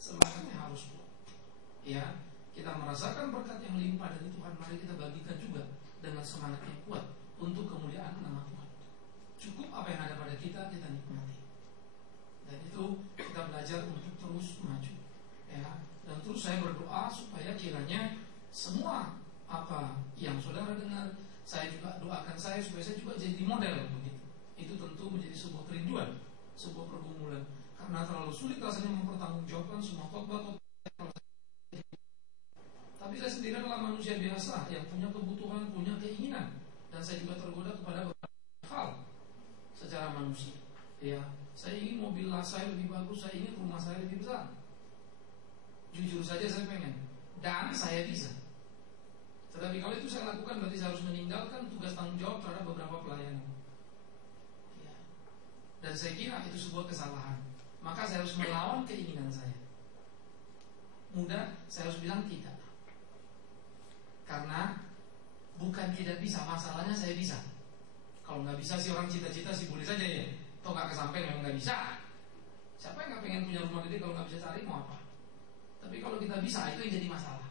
semangatnya harus kuat. Ya, kita merasakan berkat yang limpah dari Tuhan, mari kita bagikan juga dengan semangat yang kuat untuk kemuliaan nama Tuhan. Cukup apa yang ada pada kita nikmati. Dan itu kita belajar untuk terus maju. Ya, dan terus saya berdoa supaya kiranya semua apa yang saudara dengar, saya juga doakan supaya saya juga jadi model begitu. Itu tentu menjadi sebuah kerinduan, sebuah pergumulan, karena terlalu sulit rasanya mempertanggungjawabkan semua khotbah. Tapi saya sendiri adalah manusia biasa yang punya kebutuhan, punya keinginan, dan saya juga tergoda kepada beberapa hal secara manusia. Ya, saya ingin mobil saya lebih bagus, saya ingin rumah saya lebih besar. Jujur saja saya pengen, dan saya bisa. Tetapi kalau itu saya lakukan, berarti saya harus meninggalkan tugas tanggung jawab terhadap beberapa pelayanan. Ya. Dan saya kira itu sebuah kesalahan. Maka saya harus melawan keinginan saya. Mudah, saya harus bilang tidak. Karena bukan tidak bisa, masalahnya saya bisa. Kalau nggak bisa sih orang cita-cita sih boleh saja ya. Toh nggak kesampaian memang nggak bisa. Siapa yang nggak pengen punya rumah gede kalau nggak bisa cari mau apa? Tapi kalau kita bisa, itu yang jadi masalah.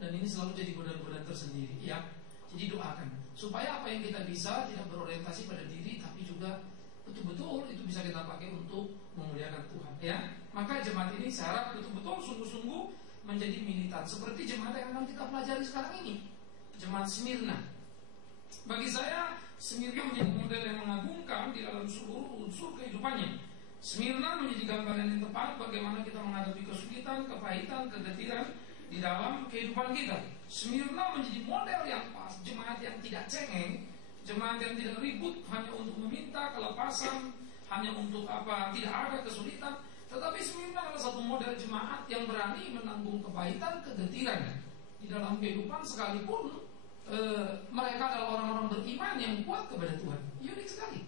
Dan ini selalu jadi godaan-godaan tersendiri ya. Jadi doakan supaya apa yang kita bisa tidak berorientasi pada diri, tapi juga betul-betul itu bisa kita pakai untuk memuliakan Tuhan ya. Maka jemaat ini saya harap betul-betul sungguh-sungguh menjadi militan seperti jemaat yang akan kita pelajari sekarang ini, jemaat Smyrna. Bagi saya Smyrna menjadi model yang mengagumkan di dalam seluruh unsur kehidupannya. Smyrna menjadi gambaran yang tepat bagaimana kita menghadapi kesulitan, kepahitan, kegetiran di dalam kehidupan kita. Smyrna menjadi model yang pas, jemaat yang tidak cengeng, jemaat yang tidak ribut hanya untuk meminta kelepasan, hanya untuk apa, tidak ada kesulitan. Tetapi Smyrna adalah satu model jemaat yang berani menanggung kepahitan, kegetiran di dalam kehidupan sekalipun mereka adalah orang-orang beriman yang kuat kepada Tuhan. Unik sekali.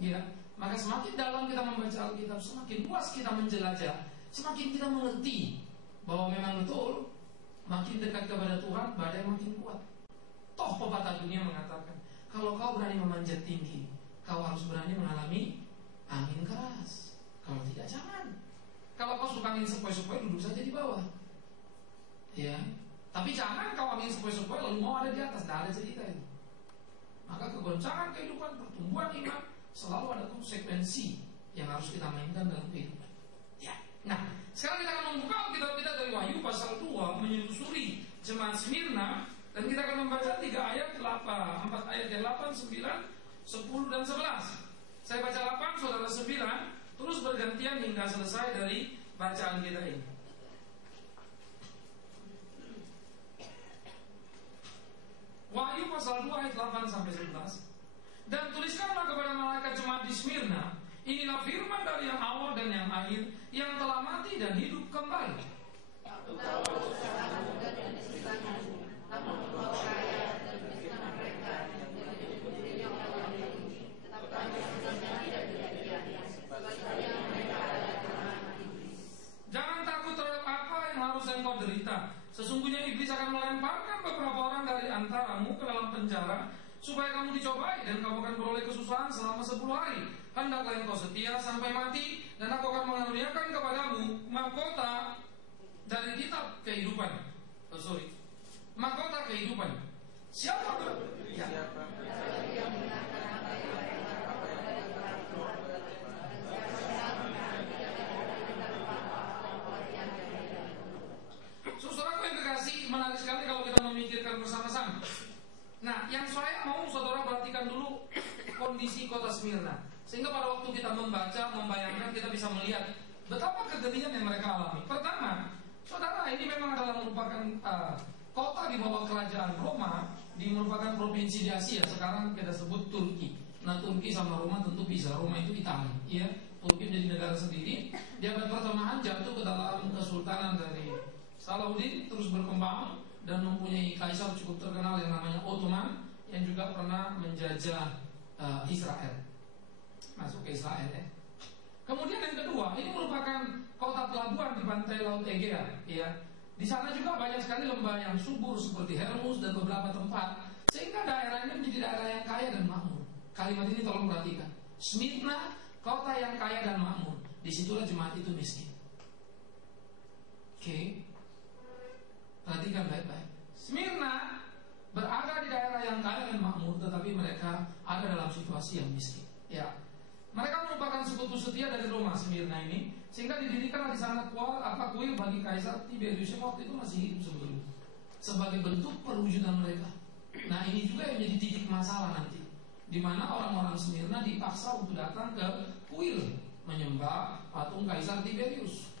Ya, maka semakin dalam kita membaca Alkitab, semakin luas kita menjelajah, semakin kita mengerti bahwa memang betul makin dekat kepada Tuhan, badai makin kuat. Toh pepatah dunia mengatakan, kalau kau berani memanjat tinggi, kau harus berani mengalami angin keras. Kalau tidak, jangan. Kalau kau suka angin sepoi-sepoi, duduk saja di bawah. Ya, tapi jangan kau angin sepoi-sepoi lalu mau ada di atas. Tidak ada cerita itu. Maka kegoncangan kehidupan, pertumbuhan iman selalu ada konsekuensi yang harus kita mainkan dalam kehidupan. Ya. Nah, sekarang kita akan membuka Alkitab kita dari Wahyu pasal 2 menyusuri jemaat Smyrna, dan kita akan membaca 4 ayat 8, 9, 10 dan 11. Saya baca 8, saudara 9, terus bergantian hingga selesai dari bacaan kita ini. Wahyu pasal 2 ayat 8 sampai 11. Dan tuliskanlah kepada malaikat jemaat di Smyrna, inilah firman dari yang awal dan yang akhir, yang telah mati dan hidup kembali. Aku tahu usaha muda dan kesibukanmu, namun engkau kaya dan kemiskinan mereka yang menjadi dirinya orang yang tinggi, tetapi kamu sebenarnya tidak demikian, sebaliknya mereka adalah jemaat iblis. Jangan takut terhadap apa yang harus engkau derita. Sesungguhnya iblis akan melemparkan beberapa orang dari antaramu ke dalam penjara, supaya kamu dicobai dan kamu akan beroleh kesusahan selama 10 hari. Hendaklah engkau setia sampai mati, dan aku akan mengaruniakan kepadamu mahkota dari kitab kehidupan. Mahkota kehidupan. Siapa? Ya. Yang menyenangkan apa yang saudaraku yang kekasih, menarik sekali kalau kita memikirkan bersama-sama. Nah, yang saya mau saudara perhatikan dulu kondisi kota Smyrna, sehingga pada waktu kita membaca, membayangkan, kita bisa melihat betapa kegelian yang mereka alami. Pertama, saudara, ini memang adalah merupakan kota di bawah kerajaan Roma, merupakan provinsi di Asia. Sekarang kita sebut Turki. Nah, Turki sama Roma tentu bisa. Roma itu Italia, ya. Turki menjadi negara sendiri. Di abad pertengahan jatuh ke dalam kesultanan dari Salahuddin, terus berkembang dan mempunyai kaisar cukup terkenal yang namanya Ottoman, yang juga pernah menjajah Israel, masuk ke Israel ya. Kemudian yang kedua, ini merupakan kota pelabuhan di pantai Laut Egea ya. Di sana juga banyak sekali lembah yang subur seperti Hermus dan beberapa tempat, sehingga daerah ini menjadi daerah yang kaya dan makmur. Kalimat ini tolong perhatikan. Smyrna, kota yang kaya dan makmur. Disitulah jemaat itu miskin. Oke. Perhatikan baik-baik. Smyrna berada di daerah yang kaya dan makmur, tetapi mereka ada dalam situasi yang miskin. Ya, mereka merupakan sekutu setia dari Roma, Smyrna ini, sehingga didirikan di sana kuil bagi Kaisar Tiberius yang waktu itu masih hidup sebetulnya, sebagai bentuk perwujudan mereka. Nah, ini juga yang menjadi titik masalah nanti, di mana orang-orang Smyrna dipaksa untuk datang ke kuil menyembah patung Kaisar Tiberius.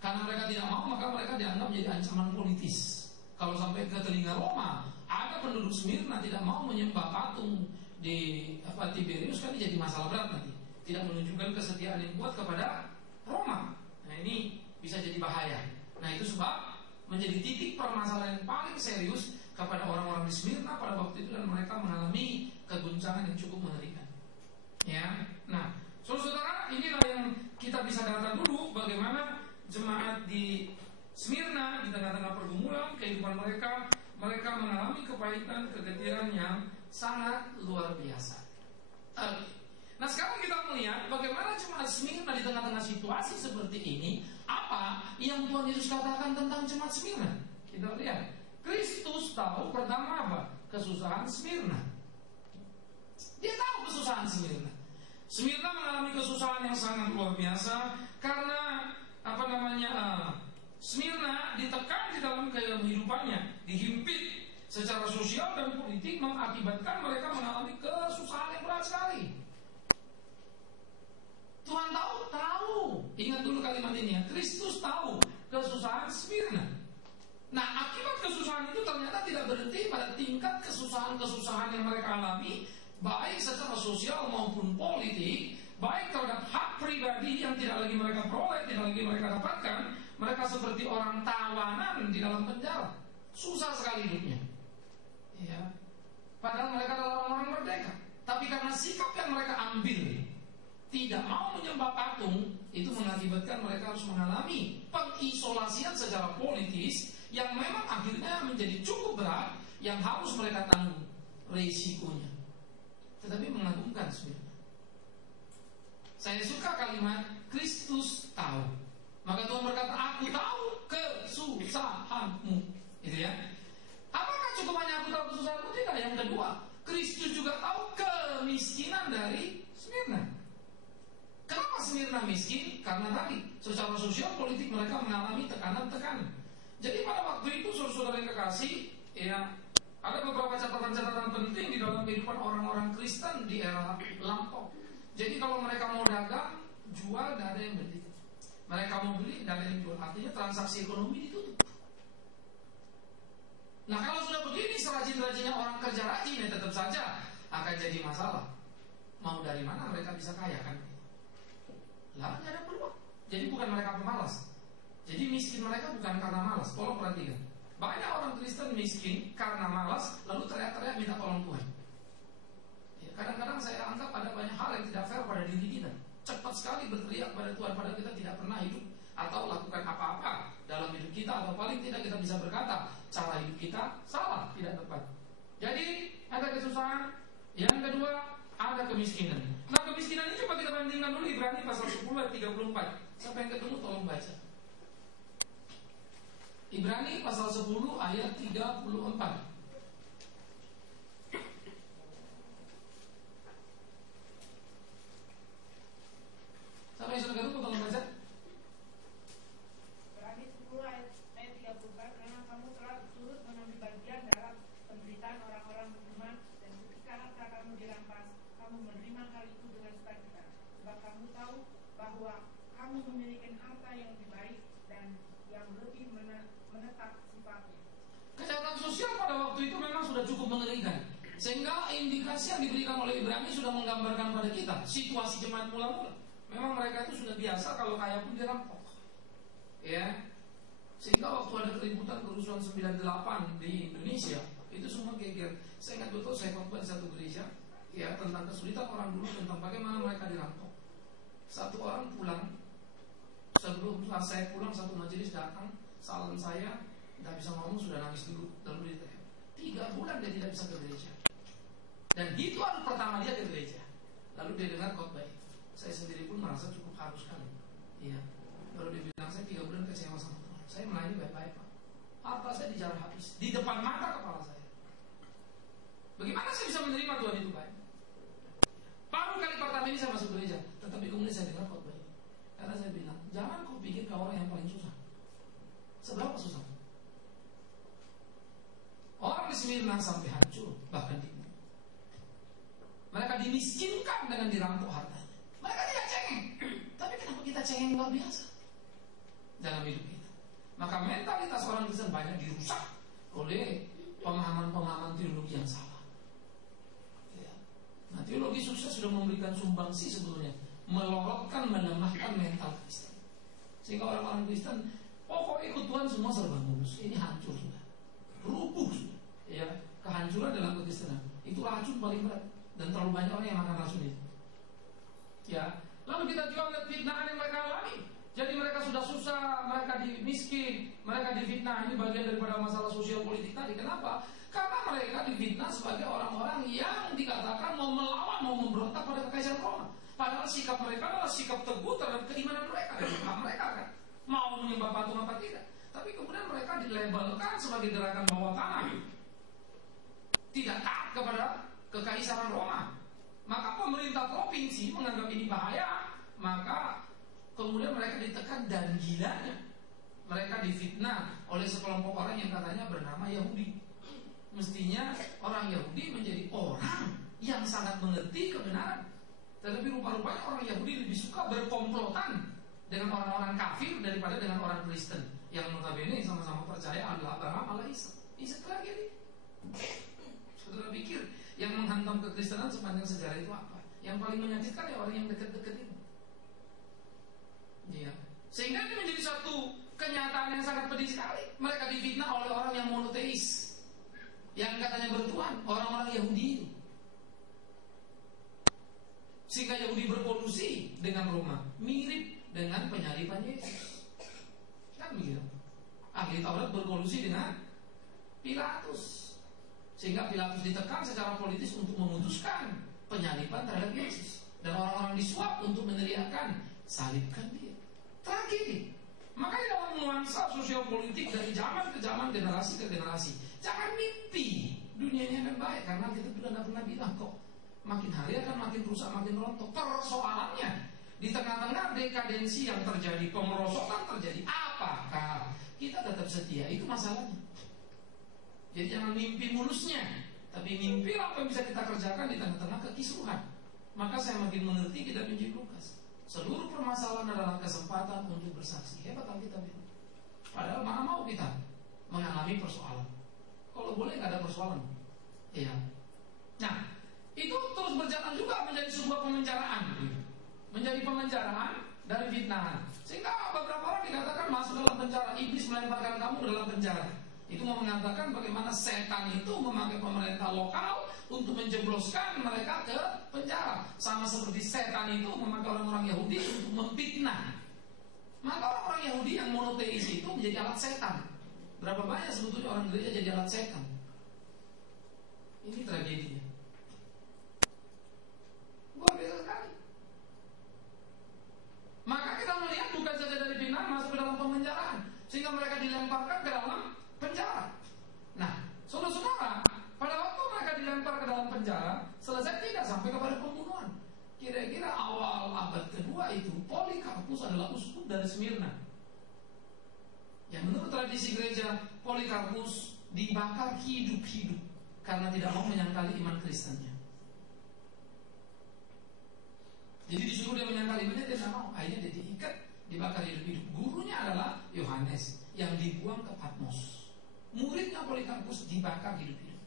Karena mereka tidak mau, maka mereka dianggap menjadi ancaman politis. Kalau sampai ke telinga Roma, ada penduduk Smyrna tidak mau menyembah patung di Tiberius, kan jadi masalah berat nanti. Tidak menunjukkan kesetiaan yang kuat kepada Roma. Nah, ini bisa jadi bahaya. Nah, itu sebab menjadi titik permasalahan yang paling serius kepada orang-orang di Smyrna pada waktu itu, dan mereka mengalami keguncangan yang cukup mengerikan. Ya, nah, saudara, inilah yang kita bisa data dulu bagaimana jemaat di Smyrna di tengah-tengah pergumulan kehidupan mereka mengalami kepahitan, kegetiran yang sangat luar biasa. Nah, sekarang kita melihat bagaimana jemaat Smyrna di tengah-tengah situasi seperti ini. Apa yang Tuhan Yesus katakan tentang jemaat Smyrna? Kita lihat. Kristus tahu pertama apa? Kesusahan Smyrna. Dia tahu kesusahan Smyrna. Smyrna mengalami kesusahan yang sangat luar biasa karena Smyrna ditekan di dalam kehidupannya, dihimpit secara sosial dan politik, mengakibatkan mereka mengalami kesusahan yang berat sekali. Tuhan tahu. Ingat dulu kalimat ini ya. Kristus tahu kesusahan Smyrna. Nah, akibat kesusahan itu ternyata tidak berhenti pada tingkat kesusahan-kesusahan yang mereka alami, baik secara sosial maupun politik, baik terhadap hak pribadi yang tidak lagi mereka peroleh, tidak lagi mereka dapatkan. Mereka seperti orang tawanan di dalam penjara, susah sekali hidupnya. Ya, padahal mereka adalah orang-orang merdeka, tapi karena sikap yang mereka ambil, tidak mau menyembah patung, itu mengakibatkan mereka harus mengalami pengisolasian secara politis yang memang akhirnya menjadi cukup berat, yang harus mereka tanggung risikonya. Tetapi mengagumkan sebenarnya. Saya suka kalimat Kristus tahu. Maka Tuhan berkata, aku tahu kesusahanmu. Gitu ya. Apakah cukup hanya aku tahu kesusahanmu? Tidak. Yang kedua, Kristus juga tahu kemiskinan dari Smyrna. Kenapa Smyrna miskin? Karena tadi secara sosial politik mereka mengalami tekanan-tekanan. Jadi pada waktu itu, saudara-saudara yang kekasih, ya, ada beberapa catatan-catatan penting di dalam kehidupan orang-orang Kristen di era lampau. Jadi kalau mereka mau dagang, jual, gak ada yang beli. Mereka mau beli, gak ada yang jual. Artinya transaksi ekonomi ditutup. Nah, kalau sudah begini, serajin-rajinnya orang kerja rajin, ya tetap saja akan jadi masalah. Mau dari mana mereka bisa kaya kan? Lah, gak ada peluang. Jadi bukan mereka pemalas. Jadi miskin mereka bukan karena malas. Tolong perhatikan. Banyak orang Kristen miskin karena malas, lalu teriak-teriak minta tolong Tuhan. Ya, kadang-kadang saya anggap ada banyak hal yang tidak fair pada diri kita. Cepat sekali berteriak pada Tuhan, padahal kita tidak pernah hidup atau lakukan apa-apa dalam hidup kita, atau paling tidak kita bisa berkata cara hidup kita salah, tidak tepat. Jadi ada kesusahan. Yang kedua, ada kemiskinan. Nah, kemiskinan ini coba kita bandingkan dulu Ibrani pasal 10 ayat 34. Siapa yang ketemu tolong baca. Ibrani pasal 10 ayat 34. Siapa yang sudah ketemu tolong baca. Ibrani 10 ayat 34. Karena kamu telah turut mengambil bagian dalam penderitaan orang-orang beriman, dan ketika harta kamu dirampas, kamu menerima hal itu dengan sukacita, sebab kamu tahu bahwa kamu memiliki harta yang lebih baik dan yang lebih menetap sifatnya. Kejahatan sosial pada waktu itu memang sudah cukup mengerikan, sehingga indikasi yang diberikan oleh Ibrani sudah menggambarkan pada kita situasi jemaat mula-mula. Memang mereka itu sudah biasa kalau kaya pun dirampok, ya. Sehingga waktu ada keributan kerusuhan 98 di Indonesia, itu semua geger. Saya ingat betul, saya khotbah di satu gereja, ya, tentang kesulitan orang dulu, tentang bagaimana mereka dirampok. Satu orang pulang, sebelum saya pulang, satu majelis datang, salam saya, tidak bisa ngomong, sudah nangis dulu, lalu dia 3 bulan dia tidak bisa ke gereja. Dan itu hari pertama dia ke gereja. Lalu dia dengar khotbah. Saya sendiri pun merasa cukup harus sekali. Iya. Baru dia bilang, saya 3 bulan kecewa sama Tuhan. Saya melayani baik-baik Pak. Harta saya dijarah habis di depan mata kepala saya. Bagaimana saya bisa menerima Tuhan itu Pak? Baru kali pertama ini saya masuk gereja, tetapi kemudian saya dengar khotbah ini. Karena saya bilang, jangan kau pikir kau orang yang paling susah. Seberapa susah? Orang di Smyrna sampai hancur, bahkan dibunuh. Mereka dimiskinkan dengan dirampok hartanya. Mereka tidak cengeng. Tapi kenapa kita cengeng luar biasa dalam hidup kita? Maka mentalitas orang Kristen banyak dirusak oleh pemahaman-pemahaman teologi yang salah. Ya. Nah, teologi sukses sudah memberikan sumbangsi sebetulnya melorotkan, melemahkan mental Kristen. Sehingga orang-orang Kristen pokok ikut Tuhan semua serba mulus. Ini hancur sudah, rubuh sudah. Ya, kehancuran dalam kekristenan itu racun paling berat. Dan terlalu banyak orang yang makan racun itu. Ya, lalu kita juga melihat fitnah yang mereka alami. Jadi mereka sudah susah, mereka miskin, mereka difitnah. Ini bagian daripada masalah sosial politik tadi. Kenapa? Karena mereka difitnah sebagai orang-orang yang dikatakan mau melawan, mau memberontak pada kekaisaran Roma. Padahal sikap mereka adalah sikap teguh terhadap keimanan mereka. Dan hak mereka kan mau menyembah patung apa tidak. Tapi kemudian mereka dilabelkan sebagai gerakan bawah tanah, tidak taat kepada kekaisaran Roma. Maka pemerintah provinsi menganggap ini bahaya. Maka kemudian mereka ditekan dan gilanya mereka difitnah oleh sekelompok orang yang katanya bernama Yahudi. Mestinya orang Yahudi menjadi orang yang sangat mengerti kebenaran. Tetapi rupa-rupanya orang Yahudi lebih suka berkomplotan dengan orang-orang kafir daripada dengan orang Kristen yang notabene sama-sama percaya Allah Abraham, Allah Isa. Ini tragedi. Saudara pikir yang menghantam kekristenan sepanjang sejarah itu apa? Yang paling menyakitkan ya orang yang dekat-dekat itu. Ya. Sehingga ini menjadi satu kenyataan yang sangat pedih sekali. Mereka difitnah oleh orang yang monoteis, yang katanya bertuhan, orang-orang Yahudi itu. Sehingga Yahudi berkolusi dengan Roma, mirip dengan penyaliban Yesus. Kan begitu. Ahli Taurat berkolusi dengan Pilatus, sehingga Pilatus ditekan secara politis untuk memutuskan penyaliban terhadap Yesus. Dan orang-orang disuap untuk meneriakkan, salibkan dia. Tragedi. Makanya dalam nuansa sosial politik dari zaman ke zaman, generasi ke generasi, jangan mimpi dunia ini akan baik. Karena kita sudah tidak pernah bilang kok makin hari akan makin rusak, makin rontok. Persoalannya di tengah-tengah dekadensi yang terjadi, pemerosotan terjadi, apakah kita tetap setia? Itu masalahnya. Jadi jangan mimpi mulusnya, tapi mimpi apa yang bisa kita kerjakan di tengah-tengah kekisruhan. Maka saya makin mengerti kita Injil Lukas. Seluruh permasalahan adalah kesempatan untuk bersaksi. Hebat Alkitab itu. Padahal mana mau kita mengalami persoalan. Kalau boleh nggak ada persoalan. Iya. Nah, itu terus berjalan juga menjadi sebuah pemenjaraan. Menjadi pemenjaraan dari fitnahan. Sehingga beberapa orang dikatakan masuk dalam penjara. Iblis melemparkan kamu dalam penjara. Itu mau mengatakan bagaimana setan itu memakai pemerintah lokal untuk menjebloskan mereka ke penjara. Sama seperti setan itu memakai orang-orang Yahudi untuk memfitnah. Maka orang-orang Yahudi yang monoteis itu menjadi alat setan. Berapa banyak sebetulnya orang gereja jadi alat setan. Ini tragedinya. Luar biasa sekali. Maka kita melihat bukan saja dari fitnah masuk ke dalam pemenjaraan, sehingga mereka dilemparkan ke dalam penjara. Nah, saudara-saudara, pada waktu mereka dilempar ke dalam penjara, selesai tidak sampai kepada pembunuhan. Kira-kira awal abad kedua itu, Polikarpus adalah uskup dari Smyrna. Yang menurut tradisi gereja, Polikarpus dibakar hidup-hidup karena tidak mau menyangkali iman Kristennya. Jadi disuruh dia menyangkali imannya, dia tidak mau. Akhirnya dia diikat, dibakar hidup-hidup. Gurunya adalah Yohanes yang dibuang ke Patmos. Muridnya Polikarpus dibakar hidup-hidup.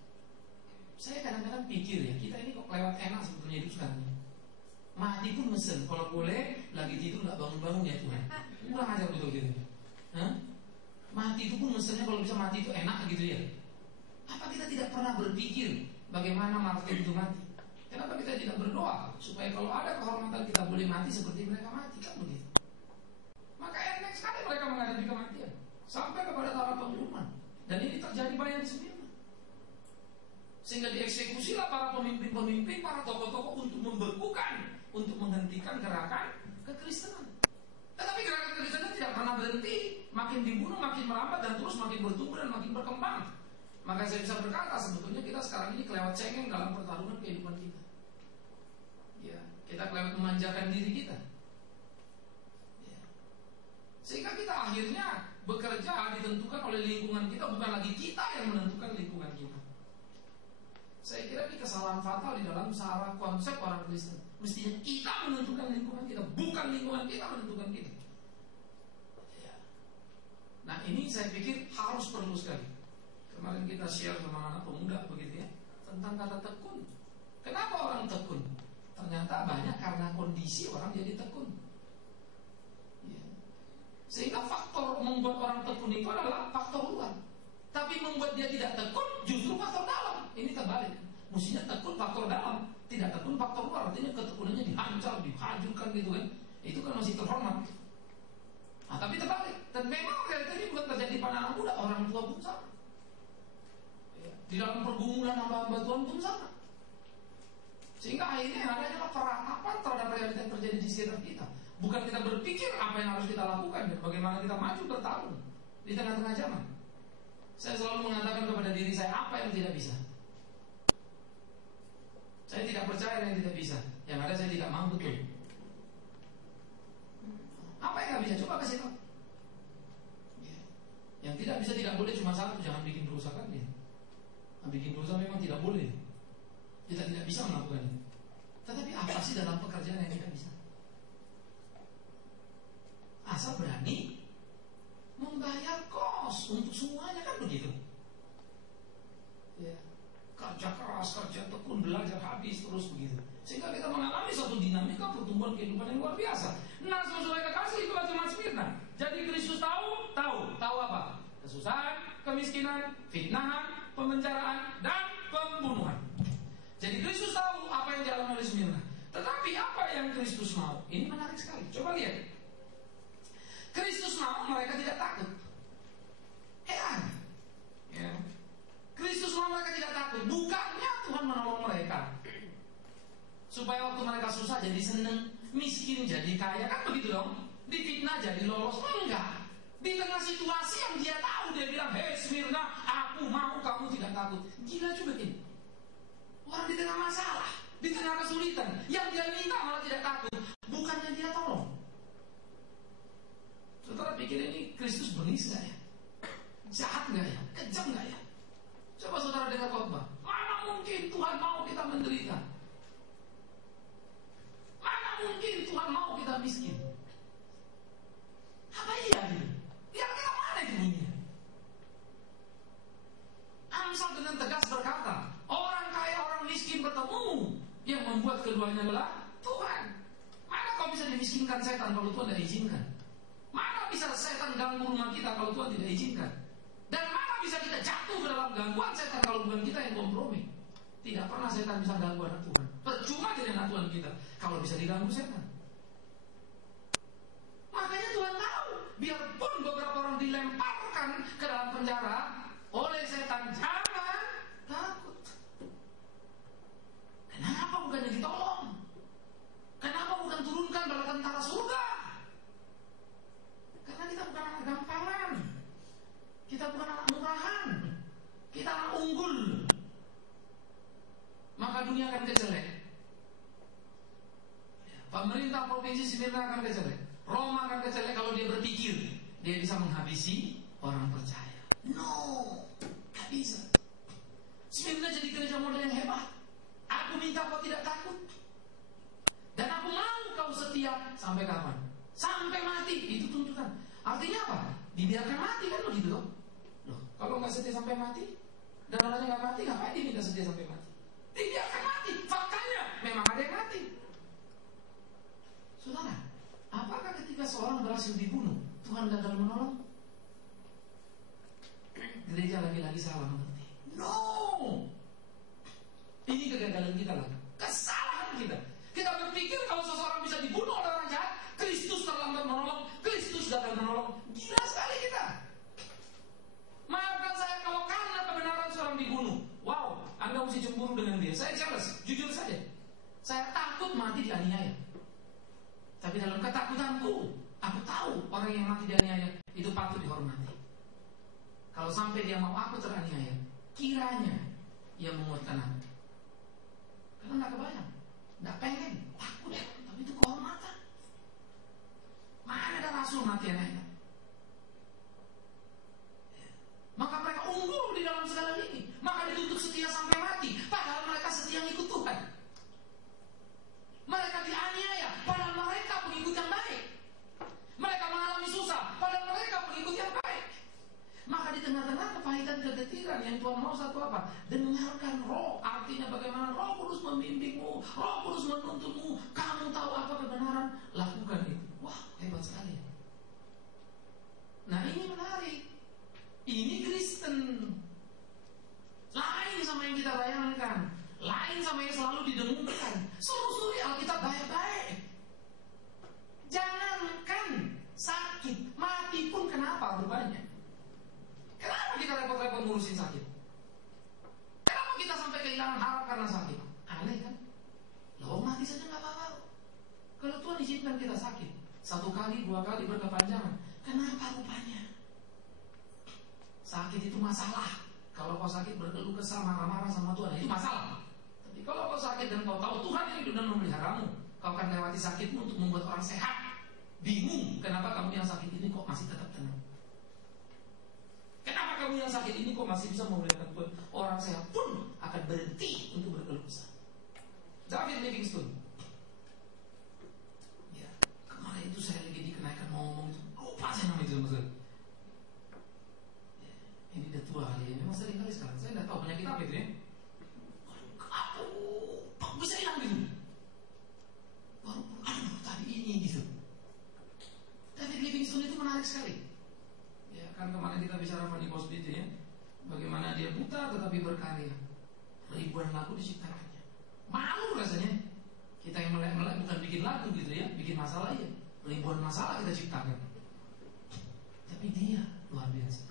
Saya kadang-kadang pikir ya, kita ini kok lewat enak sebetulnya hidup sekarang ini. Mati pun mesen, kalau boleh lagi tidur nggak bangun-bangun ya Tuhan. Kurang ajar betul gitu. Mati itu pun mesennya kalau bisa mati itu enak gitu ya. Apa kita tidak pernah berpikir bagaimana martir itu mati? Kenapa kita tidak berdoa supaya kalau ada kehormatan kita boleh mati seperti mereka mati, kan begitu? Maka enak sekali mereka menghadapi kematian sampai kepada tahap pembunuhan. Dan ini terjadi banyak di Smyrna. Sehingga dieksekusilah para pemimpin-pemimpin, para tokoh-tokoh untuk membekukan, untuk menghentikan gerakan kekristenan. Tetapi gerakan Kristennya tidak pernah berhenti, makin dibunuh, makin merambat, dan terus makin bertumbuh dan makin berkembang. Maka saya bisa berkata sebetulnya kita sekarang ini kelewat cengeng dalam pertarungan kehidupan kita. Ya, kita kelewat memanjakan diri kita. Ya. Sehingga kita akhirnya bekerja ditentukan oleh lingkungan kita, bukan lagi kita yang menentukan lingkungan kita. Saya kira ini kesalahan fatal di dalam salah konsep orang Kristen. Mestinya kita menentukan lingkungan kita, bukan lingkungan kita menentukan kita. Ya. Nah ini saya pikir harus perlu sekali. Kemarin kita share sama anak pemuda begitu ya, tentang kata tekun. Kenapa orang tekun? Ternyata banyak karena kondisi orang jadi tekun. Ya. Sehingga faktor membuat orang tekun itu adalah faktor luar. Tapi membuat dia tidak tekun justru faktor dalam. Ini terbalik. Mestinya tekun faktor dalam, tidak tekun faktor luar. Artinya ketekunannya dihancur, dihancurkan gitu kan. Itu kan masih terhormat. Nah, tapi terbalik. Dan memang realita ini bukan terjadi pada anak muda, orang tua pun sama. Di dalam pergumulan hamba-hamba Tuhan pun sama. Sehingga akhirnya yang ada adalah peratapan terhadap realita yang terjadi di sekitar kita. Bukan kita berpikir apa yang harus kita lakukan dan bagaimana kita maju bertarung di tengah-tengah zaman. Saya selalu mengatakan kepada diri saya, apa yang tidak bisa. Saya tidak percaya yang tidak bisa. Yang ada saya tidak mau betul. Apa yang tidak bisa? Coba kasih tahu. Yang tidak bisa tidak boleh cuma satu, jangan bikin kerusakan dia. Bikin dosa memang tidak boleh. Kita tidak bisa melakukannya. Tetapi apa sih dalam pekerjaan yang tidak bisa? Asal berani membayar kos untuk semuanya, kan begitu. Ya. Kerja keras, kerja tekun, belajar habis terus begitu. Sehingga kita mengalami satu dinamika pertumbuhan kehidupan yang luar biasa. Nah, saudara kasih itu jemaat Smyrna. Jadi Kristus tahu apa? Kesusahan, kemiskinan, fitnahan, pembencaraan, dan pembunuhan. Jadi Kristus tahu apa yang dialami oleh Smyrna. Tetapi apa yang Kristus mau? Ini menarik sekali. Coba lihat. Kristus mau mereka tidak takut. Heran. Ya. Kristus mau mereka tidak takut. Bukannya Tuhan menolong mereka supaya waktu mereka susah jadi seneng, miskin jadi kaya, kan begitu dong? Difitnah jadi lolos. Enggak. Di tengah situasi yang dia tahu, dia bilang, hei Smyrna, aku mau kamu tidak takut. Gila juga ini. Orang di tengah masalah, di tengah kesulitan, yang dia minta malah tidak takut. Bukannya dia tolong. Saudara pikir ini Kristus bengis gak ya? Jahat gak ya? Kejam gak ya? Coba saudara dengar khotbah. Mana mungkin Tuhan mau kita menderita? Mana mungkin Tuhan mau kita miskin? Apa iya gitu? Yang kita mana itu bunyinya? Amsal dengan tegas berkata, orang kaya orang miskin bertemu, yang membuat keduanya adalah Tuhan. Mana kau bisa dimiskinkan setan kalau Tuhan tidak izinkan? Mana bisa setan ganggu rumah kita kalau Tuhan tidak izinkan? Dan mana bisa kita jatuh ke dalam gangguan setan kalau bukan kita yang kompromi? Tidak pernah setan bisa ganggu anak Tuhan. Percuma jadi anak Tuhan kita kalau bisa diganggu setan. Makanya Tuhan tahu, biarpun beberapa orang dilemparkan ke dalam penjara oleh setan, jangan takut. Kenapa bukannya ditolong? Kenapa bukan turunkan bala tentara surga? Karena kita bukan anak gampangan, kita bukan anak murahan, kita anak unggul. Maka dunia akan kejelek. Pemerintah provinsi Smyrna akan kejelek. Roma akan kejelek kalau dia berpikir dia bisa menghabisi orang percaya. No, gak bisa. Smyrna jadi gereja model yang hebat. Aku minta kau tidak takut, dan aku mau kau setia sampai kapan? Sampai mati. Itu tuntutan. Artinya apa? Dibiarkan mati kan begitu loh. Kalau nggak setia sampai mati dan orangnya nggak mati, ngapain diminta setia sampai mati? Dibiarkan mati. Faktanya memang ada yang mati. Saudara, apakah ketika seorang berhasil dibunuh Tuhan gagal menolong? Gereja lagi-lagi salah mengerti. No. Ini kegagalan kita lagi. Kesalahan kita. Kita berpikir kalau seseorang bisa dibunuh oleh orang jahat, Kristus terlambat menolong, Kristus gagal menolong. Gila sekali kita. Maafkan saya kalau karena kebenaran seorang dibunuh, wow, Anda mesti cemburu dengan dia. Saya jelas, jujur saja, saya takut mati dianiaya. Tapi dalam ketakutanku, aku tahu orang yang mati dianiaya itu patut dihormati. Kalau sampai dia mau aku teraniaya, kiranya ia menguatkan aku. Karena nggak kebayang, nggak pengen, takut, tapi itu kehormatan. Mana ada rasul mati anak-anak? Maka mereka unggul di dalam segala ini. Maka dituntut setia sampai mati. Padahal mereka setia ikut Tuhan. Mereka dianiaya, padahal mereka pengikut yang baik. Mereka mengalami susah, padahal mereka pengikut yang baik. Maka di tengah-tengah kepahitan ketetiran yang Tuhan mau satu apa? Dengarkan roh. Artinya bagaimana roh kudus membimbingmu, roh kudus menuntunmu. Kamu tahu apa kebenaran, lakukan itu. Wah, hebat sekali. Nah, ini menarik. Ini Kristen. Lain sama yang kita bayangkan, lain sama yang selalu didengungkan. Selusuri Alkitab baik-baik. Jangankan sakit, mati pun kenapa rupanya? Kenapa kita repot-repot ngurusin sakit? Kenapa kita sampai kehilangan harap karena sakit? Aneh kan? Loh, mati saja gak apa-apa. Kalau Tuhan izinkan kita sakit 1 kali, 2 kali berkepanjangan, kenapa rupanya? Sakit itu masalah. Kalau kau sakit berkeluh kesah, marah-marah sama Tuhan, itu masalah. Tapi kalau kau sakit dan kau tahu Tuhan yang hidup dan memeliharamu, kau akan lewati sakitmu untuk membuat orang sehat. Bingung, kenapa kamu yang sakit ini kok masih tetap tenang? Kenapa kamu yang sakit ini kok masih bisa memuliakan Tuhan? Orang sehat pun akan berhenti untuk berkeluh kesah. David Livingstone. Ya, kemarin itu saya lagi dikenaikan mau ngomong itu, lupa saya nama itu maksudnya. Ini udah tua kali ya, memang sering kali sekarang. Saya nggak tahu penyakit apa itu ya. Aduh, bisa hilang gitu. Aduh, tadi ini gitu. David Livingstone itu menarik sekali. Ya, kan kemarin kita bicara Fanny Crosby itu ya, bagaimana dia buta tetapi berkarya. Ribuan lagu diciptakannya. Malu rasanya. Kita yang melek-melek bukan bikin lagu gitu ya, bikin masalah ya. Ribuan masalah kita ciptakan. Tapi dia luar biasa.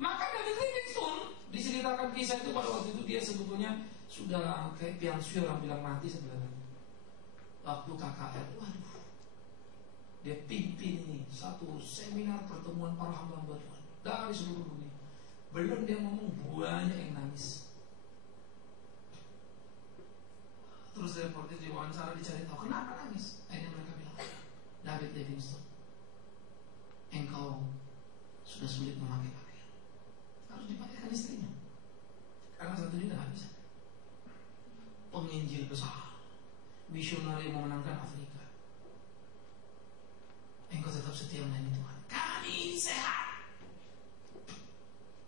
Maka David Livingstone diceritakan kisah itu pada waktu itu dia sebetulnya sudah kayak piansu, orang bilang mati sebenarnya. Waktu KKR, waduh, dia pimpin ini satu seminar pertemuan para hamba Tuhan dari seluruh dunia. Belum dia ngomong banyak yang nangis. Terus reporter diwawancara dicari tahu kenapa nangis. Akhirnya mereka bilang, David Livingstone, engkau sudah sulit memakai pakaian, harus dipakaikan istrinya. Karena satu ini tidak bisa. Penginjil besar, misionari yang memenangkan Afrika. Engkau tetap setia melayani Tuhan. Kami sehat,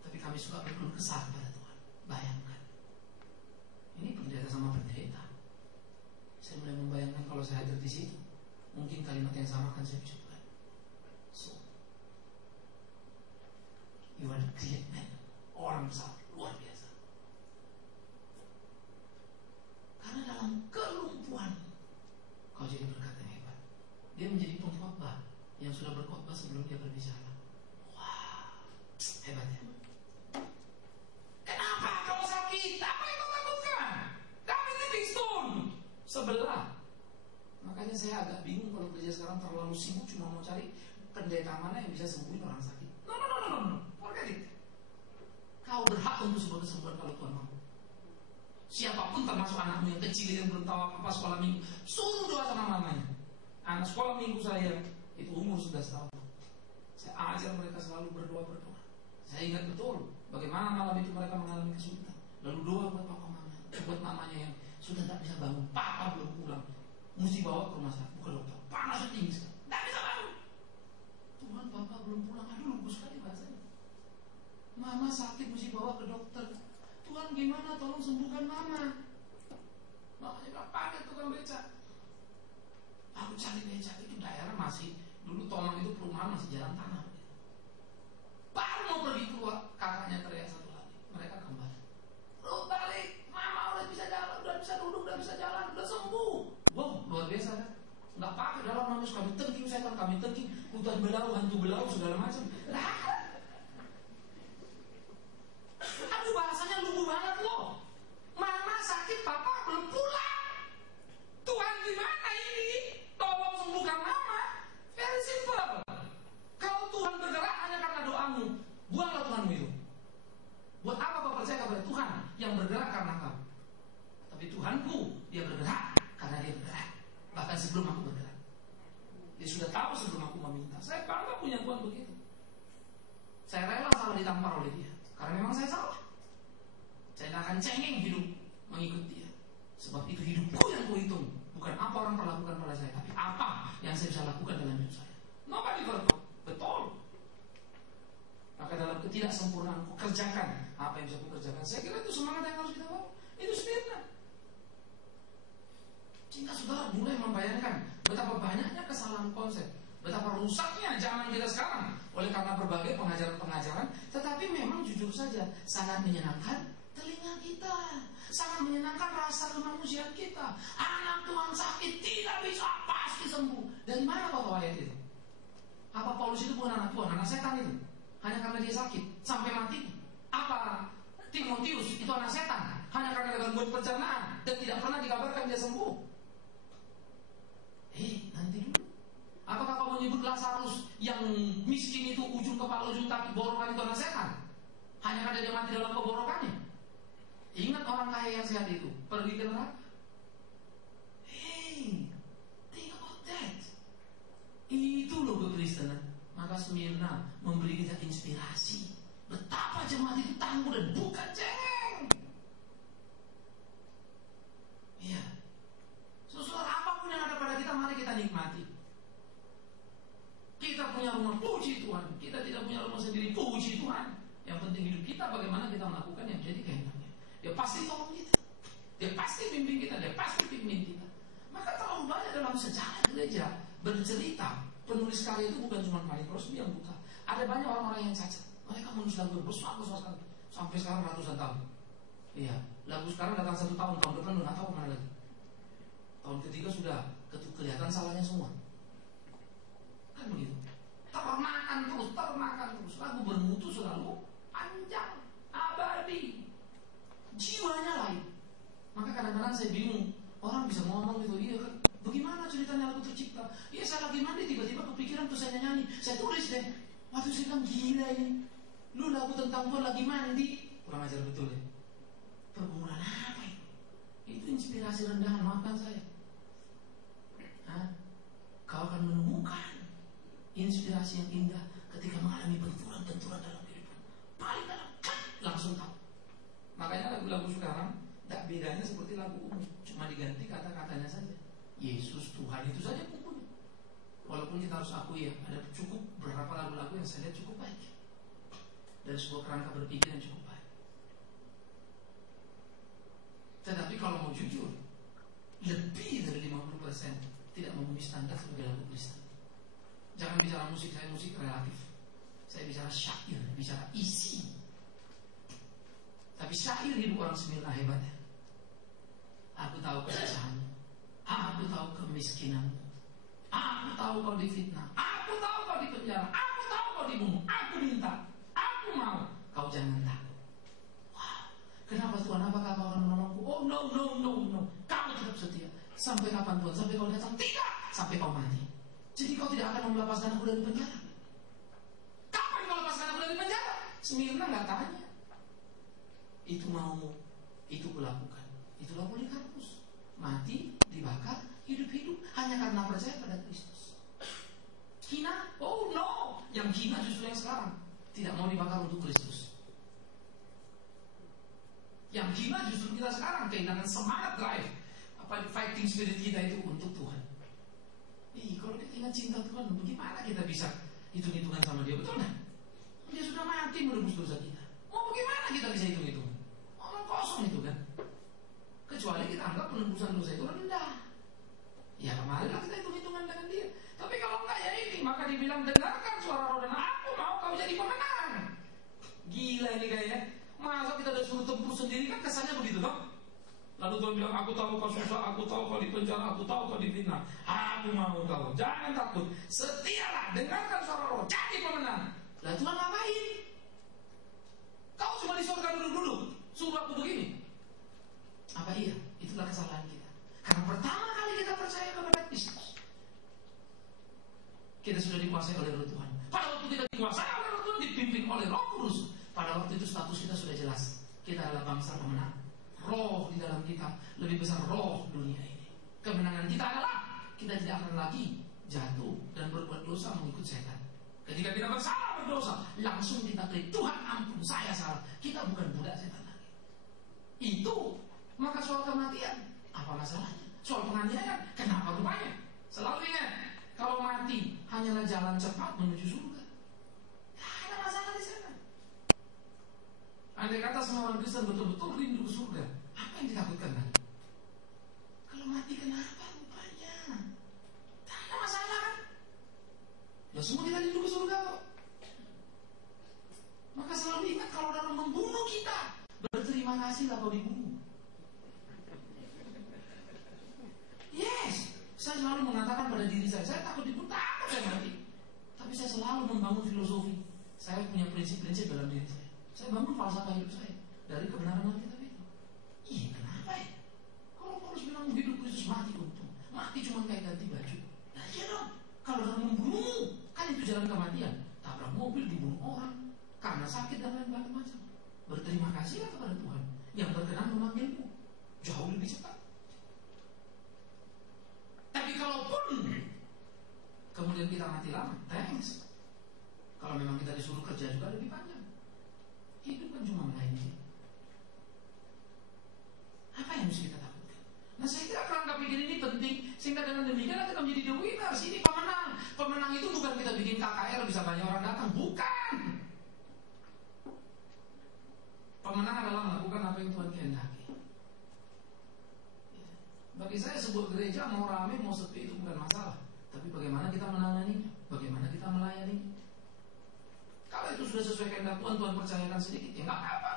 tapi kami suka berkeluh kesah pada Tuhan. Bayangkan, ini pendeta sama pendeta. Saya mulai membayangkan kalau saya hadir di situ, mungkin kalimat yang sama akan saya ucapkan. So, you are the great man. Orang besar, luar biasa. Karena dalam kelumpuhan kau jadi berkata yang hebat. Dia menjadi pengkhotbah yang sudah berkhotbah sebelum dia berbicara. Wah, hebat ya. Kenapa kau sakit? Apa yang kau takutkan? David Livingstone sebelah. Makanya saya agak bingung kalau kerja sekarang terlalu sibuk cuma mau cari pendeta mana yang bisa sembuhin orang sakit. No. Forget it. Kau berhak untuk sebuah kesembuhan kalau Tuhan mau. Siapapun termasuk anakmu yang kecil yang belum tahu apa sekolah minggu, suruh doa sama mamanya. Anak sekolah minggu saya itu umur 11 tahun. Saya ajar mereka selalu berdoa. Saya ingat betul bagaimana malam itu mereka mengalami kesulitan. Lalu doa buat papa mamanya, buat mamanya yang sudah tidak bisa bangun. Papa belum pulang, mesti bawa ke rumah sakit, bukan dokter. Panasnya tinggi sekali, tidak bisa bangun. Tuhan, papa belum pulang. Aduh, lugu sekali bahasanya. Mama sakit, mesti bawa ke dokter. Tuhan, gimana? Tolong sembuhkan mama. Makanya bilang, pakai tukang beca. Aku cari beca itu daerah masih dulu Tomang itu perumahan masih jalan tanah. Baru mau pergi keluar, kakaknya teriak satu lagi. Mereka kembali. Lu balik, mama udah bisa jalan, udah bisa duduk, udah bisa jalan, udah sembuh. Wow, luar biasa kan? Nggak pakai dalam manusia kami tengking, setan kami tengking, hutan belau, hantu belau, segala macam. Aduh, bahasanya lugu banget loh. Mama sakit, papa belum pulang. Tuhan gimana ini? Tolong sembuhkan mama. Very simple. bangga punya Tuhan begitu. Saya rela salah ditampar oleh dia, karena memang saya salah. Saya tidak akan cengeng hidup mengikut dia. Sebab itu hidupku yang kuhitung, bukan apa orang perlakukan pada saya, tapi apa yang saya bisa lakukan dalam hidup saya. Nobody perfect. Betul. Maka dalam ketidaksempurnaan ku kerjakan apa yang bisa ku kerjakan. Saya kira itu semangat yang harus kita bawa. Itu Smyrna. Sehingga saudara mulai membayangkan betapa banyaknya kesalahan konsep, betapa rusaknya zaman kita sekarang oleh karena berbagai pengajaran-pengajaran. Tetapi memang jujur saja sangat menyenangkan telinga kita, sangat menyenangkan rasa kemanusiaan kita. Anak Tuhan sakit tidak bisa, pasti sembuh. Dari mana kau tahu ayat itu? Apa Paulus itu bukan anak Tuhan, anak setan itu? Hanya karena dia sakit sampai mati. Apa Timotius itu anak setan hanya karena gangguan pencernaan dan tidak pernah dikabarkan dia sembuh? Nanti dulu. Apakah kau menyebut Lazarus yang miskin itu ujung kepala ujung kaki borokan itu anak setan hanya karena dia mati dalam keborokannya? Ingat orang kaya yang sehat itu pergi ke neraka. Think about that. Itu loh kekristenan. Maka Smyrna memberi kita inspirasi betapa jemaat itu tangguh dan bukan cengeng. Iya. Saudara, apapun yang ada pada kita, mari kita nikmati. Kita punya rumah, puji Tuhan. Kita tidak punya rumah sendiri, puji Tuhan. Yang penting hidup kita bagaimana kita melakukan yang menjadi kehendaknya. Dia pasti tolong kita, dia pasti bimbing kita, dia pasti pimpin kita. Maka terlalu banyak dalam sejarah gereja bercerita. Penulis karya itu bukan cuma Malik Crosby yang buka. Ada banyak orang-orang yang cacat. Mereka menulis lagu bagus sekali sampai sekarang ratusan tahun. Iya, lagu sekarang datang 1 tahun, tahun depan udah nggak tahu kemana lagi. Tahun ketiga sudah kelihatan salahnya semua. Kan begitu. Termakan terus. Lagu bermutu selalu panjang, abadi, jiwanya lain. Maka kadang-kadang saya bingung, orang bisa ngomong gitu, iya kan? Bagaimana ceritanya lagu tercipta? Iya, saya lagi mandi tiba-tiba kepikiran tuh saya nyanyi. Saya tulis deh. Waktu saya bilang gila ini. Lu lagu tentang Tuhan lagi mandi. Kurang ajar betul ya. Pergumulan apa itu? Itu inspirasi rendahan, maafkan saya. Kau akan menemukan inspirasi yang indah ketika mengalami benturan-benturan dalam kehidupan. Paling dalam langsung tahu. Makanya lagu-lagu sekarang tak bedanya seperti lagu umum, cuma diganti kata-katanya saja. Yesus Tuhan itu saja kumpul. Walaupun kita harus akui ya, ada cukup beberapa lagu-lagu yang saya lihat cukup baik dari sebuah kerangka berpikir yang cukup baik. Tetapi kalau mau jujur, lebih dari 50% tidak memenuhi standar sebagai lagu Kristen. Jangan bicara musik, saya musik relatif. Saya bicara syair, bicara isi. Tapi syair hidup orang Smyrna hebatnya. Aku tahu kesusahanmu, aku tahu kemiskinanmu, aku tahu kau difitnah, aku tahu kau dipenjara, aku tahu kau dibunuh, aku minta, aku mau, kau jangan takut. Wow, kenapa Tuhan? Apakah kau akan menolongku? Oh no, kamu tetap setia. Sampai kapan Tuhan? Sampai kau datang? Tidak, sampai kau mati. Jadi kau tidak akan melepaskan aku dari penjara. Kapan kau lepaskan aku dari penjara? Smyrna nggak tanya. Itu maumu, itu kulakukan. Itulah Polikarpus. Mati, dibakar, hidup-hidup hanya karena percaya pada Kristus. Hina? Oh no, yang hina justru yang sekarang tidak mau dibakar untuk Kristus. Yang hina justru kita sekarang kehilangan semangat drive, fighting spirit kita itu untuk Tuhan. Kalau kita ingat cinta Tuhan, bagaimana kita bisa hitung-hitungan sama dia? Betul nggak? Dia sudah mati menebus dosa kita. Mau bagaimana kita bisa hitung-hitung? Orang kosong itu kan. Kecuali kita anggap penebusan dosa itu rendah. Ya kemarinlah kita hitung-hitungan dengan dia. Tapi kalau enggak ya ini, maka dibilang dengarkan suara roh dan aku mau kau jadi pemenang. Gila ini kayaknya. Masa kita udah suruh tempur sendiri, kan kesannya begitu toh? Lalu Tuhan bilang, aku tahu kau susah, aku tahu kau dipenjara, aku tahu kau difitnah. Aku mau kau, jangan takut. Setialah, dengarkan suara roh, jadi pemenang. Lah Tuhan ngapain? Kau cuma di surga duduk-duduk, suruh aku begini. Apa iya? Itulah kesalahan kita. Karena pertama kali kita percaya kepada Kristus, kita sudah dikuasai oleh roh Tuhan. Pada waktu kita dikuasai oleh roh Tuhan, dipimpin oleh Roh Kudus, pada waktu itu status kita sudah jelas. Kita adalah bangsa pemenang. Roh di dalam kita lebih besar roh dunia ini. Kemenangan kita adalah kita tidak akan lagi jatuh dan berbuat dosa mengikut setan. Ketika kita bersalah berdosa, langsung kita klik, Tuhan ampun saya salah. Kita bukan budak setan lagi. Itu. Maka soal kematian, apa masalahnya? Soal penganiayaan, kenapa rupanya? Selalu ingat, kalau mati hanyalah jalan cepat menuju surga. Tidak ada masalah di sana. Andai kata semua orang Kristen betul-betul rindu ke surga, apa yang ditakutkan tadi? Kalau mati kenapa rupanya? Tak ada masalah kan? Ya semua kita rindu ke surga kok. Maka selalu ingat, kalau orang membunuh kita, berterima kasihlah kau dibunuh. Yes, saya selalu mengatakan pada diri saya takut dibunuh, takut saya mati. Tapi saya selalu membangun filosofi. Saya punya prinsip-prinsip dalam diri saya. Saya bangun falsafah hidup saya dari kebenaran Alkitab itu. Iya, kenapa ya? Kalau Paulus bilang hidup Kristus, mati untung. Mati cuma kayak ganti baju. Nah iya dong. Kalau orang membunuh, kan itu jalan kematian. Tabrak mobil, dibunuh orang karena sakit dan lain macam. Berterima kasihlah kepada Tuhan yang berkenan memanggilmu. Jauh lebih cepat. Tapi kalaupun kemudian kita mati lama, thanks. Kalau memang kita disuruh kerja juga lebih panjang. Hidup kan cuma melayani. Apa yang mesti kita takutkan? Nah, saya kira kerangka pikir ini penting, sehingga dengan demikian kita menjadi the winners. Ini pemenang. Pemenang itu bukan kita bikin KKR bisa banyak orang datang, bukan. Pemenang adalah melakukan apa yang Tuhan kehendaki. Bagi saya sebuah gereja mau ramai mau sepi itu bukan masalah, tapi bagaimana kita menanganinya, bagaimana kita melayaninya. Kalau itu sudah sesuai kehendak Tuhan, Tuhan percayakan sedikit, ya nggak apa-apa.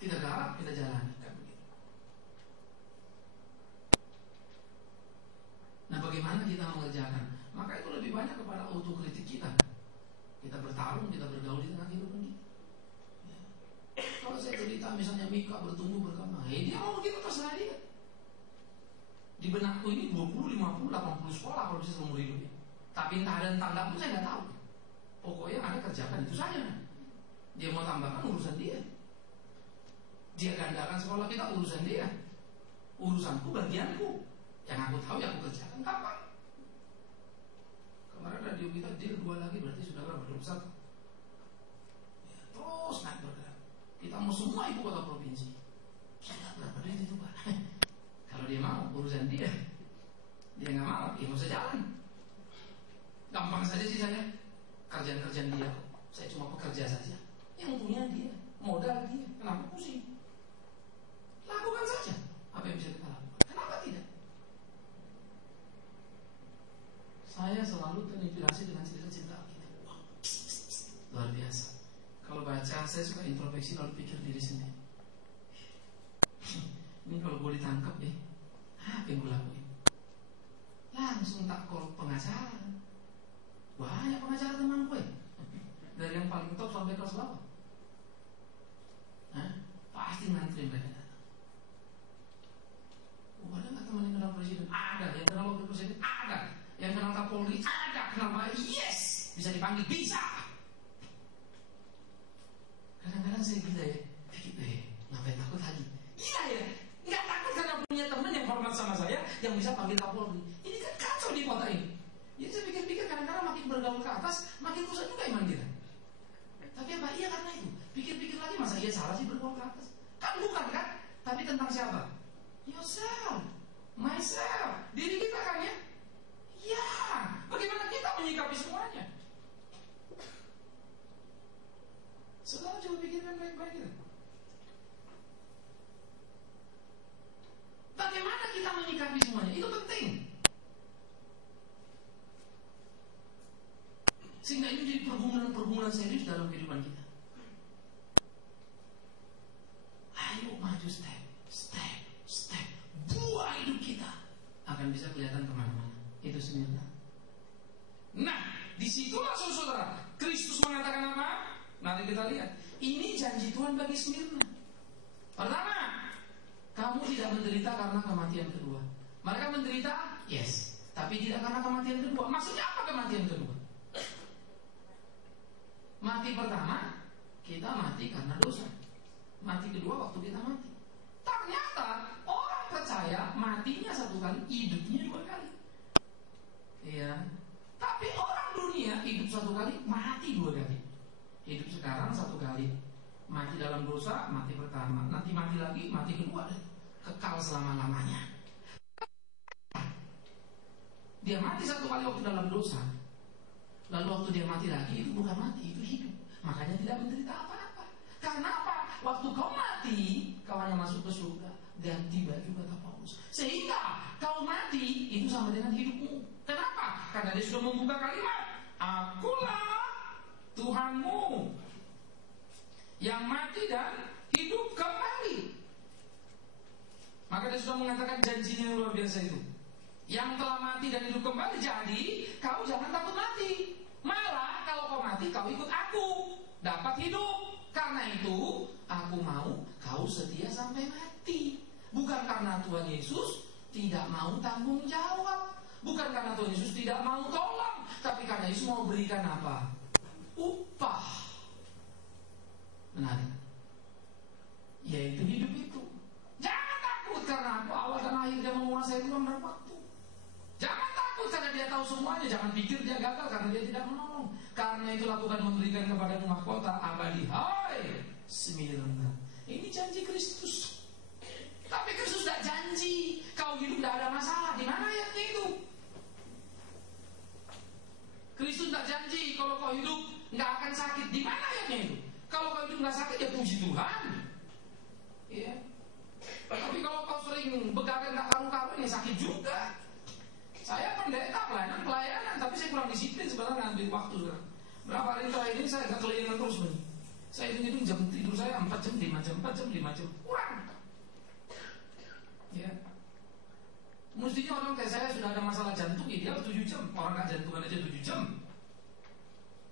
Kita garap, kita jalani, kan begitu. Nah, bagaimana kita mengerjakan? Maka itu lebih banyak kepada autokritik kita. Kita bertarung, kita bergaul di tengah kehidupan kita. Kalau saya cerita misalnya Mika bertumbuh berkembang, dia mau begitu terserah dia. Di benakku ini 20, 50, 80 sekolah kalau bisa seumur hidupnya. Tapi entah dan entah pun saya nggak tahu. Pokoknya yang ada kerjakan itu saja. Dia mau tambahkan urusan dia. Dia gandakan sekolah kita urusan dia. Urusanku, bagianku. Yang aku tahu yang aku kerjakan kapan. Kemarin radio kita deal 2 lagi, berarti sudah berapa? 21. Ya, terus naik bergerak. Kita mau semua ibu kota provinsi. Kira berapa duit itu Pak? Kalau dia mau, urusan dia. Dia nggak mau, ya nggak usah jalan. Gampang saja sih saya. Kerjaan-kerjaan dia, saya cuma pekerja saja. Yang punya dia, modal dia. Kenapa pusing? Lakukan saja apa yang bisa kita lakukan. Kenapa tidak? Saya selalu terinspirasi dengan cerita-cerita Alkitab. Wow, luar biasa. Kalau baca, saya suka introspeksi lalu pikir diri sendiri. Ini kalau gue ditangkap apa yang gue lakuin? Langsung tak call pengacara. Banyak pengacara teman gue. Dari yang paling top sampai kelas bawah. Pasti ngantri mereka datang. Ada nggak teman yang kenal presiden? Ada. Yang kenal wakil presiden? Ada. Yang kenal Kapolri? Ada. Kenal Pak? Yes. Bisa dipanggil? Bisa. Kadang-kadang saya gila ya. Ngapain takut lagi? Iya ya. Nggak takut karena punya teman yang hormat sama saya yang bisa panggil Kapolri. Ini kan kacau di kota ini. Jadi saya pikir-pikir kadang-kadang makin bergaul ke atas, makin rusak juga iman kita. Tapi apa? Iya karena itu. Pikir-pikir lagi, masa iya salah sih bergaul ke atas? Kan bukan kan? Tapi tentang siapa? Yourself, myself, diri kita kan ya? Ya, bagaimana kita menyikapi semuanya? Saudara coba pikirkan baik-baik ya. Bagaimana kita menyikapi semuanya? Itu penting. Sehingga ini jadi pergumulan serius dalam kehidupan kita. Ayo maju step. Buah hidup kita akan bisa kelihatan kemana-mana. Itu Smyrna. Nah, disitulah saudara Kristus mengatakan apa? Mari kita lihat. Ini janji Tuhan bagi Smyrna. Pertama, kamu tidak menderita karena kematian kedua. Mereka menderita, yes, tapi tidak karena kematian kedua. Maksudnya apa kematian kedua? Mati pertama, kita mati karena dosa. Mati kedua waktu kita mati. Ternyata orang percaya matinya 1 kali, hidupnya 2 kali. adik. Mati dalam dosa, mati pertama, nanti mati lagi, mati kedua, kekal selama-lamanya. Dia mati satu kali waktu dalam dosa, lalu waktu dia mati lagi, itu bukan mati, itu hidup. Makanya tidak menderita apa-apa. Karena apa? Waktu kau mati, kau hanya masuk ke surga. Dan tiba juga kata Paulus, sehingga kau mati itu sama dengan hidupmu. Kenapa? Karena dia sudah membuka kalimat, akulah Tuhanmu yang mati dan hidup kembali. Maka dia sudah mengatakan janjinya yang luar biasa itu, yang telah mati dan hidup kembali. Jadi kau jangan takut mati. Malah kalau kau mati, kau ikut aku, dapat hidup. Karena itu aku mau kau setia sampai mati. Bukan karena Tuhan Yesus tidak mau tanggung jawab, bukan karena Tuhan Yesus tidak mau tolong, tapi karena Yesus mau berikan apa? Upah. Menarik, yaitu hidup itu. Jangan takut karena aku awal dan akhir dia menguasai ruang dan waktu. Jangan takut karena dia tahu semuanya. Jangan pikir dia gagal karena dia tidak menolong. Karena itu lakukan memberikan kepada mahkota abadi. Hai Smyrna, ini janji Kristus. Tapi Kristus tidak janji kau hidup tidak ada masalah. Di mana ayatnya itu? Kristus tidak janji kalau kau hidup nggak akan sakit. Di mana ayatnya itu? Kalau kau hidup nggak sakit ya puji Tuhan. Iya. Tapi kalau kau sering begadang nggak karu-karu ya sakit juga. Saya pendeta pelayanan, tapi saya kurang disiplin sebenarnya ngambil waktu sekarang. Berapa hari terakhir ini saya nggak keliling terus nih. Saya hitung jam tidur saya 4 jam, 5 jam, 4 jam, 5 jam kurang. Ya. Mestinya orang kayak saya sudah ada masalah jantung, ideal 7 jam. Orang nggak jantungan aja 7 jam.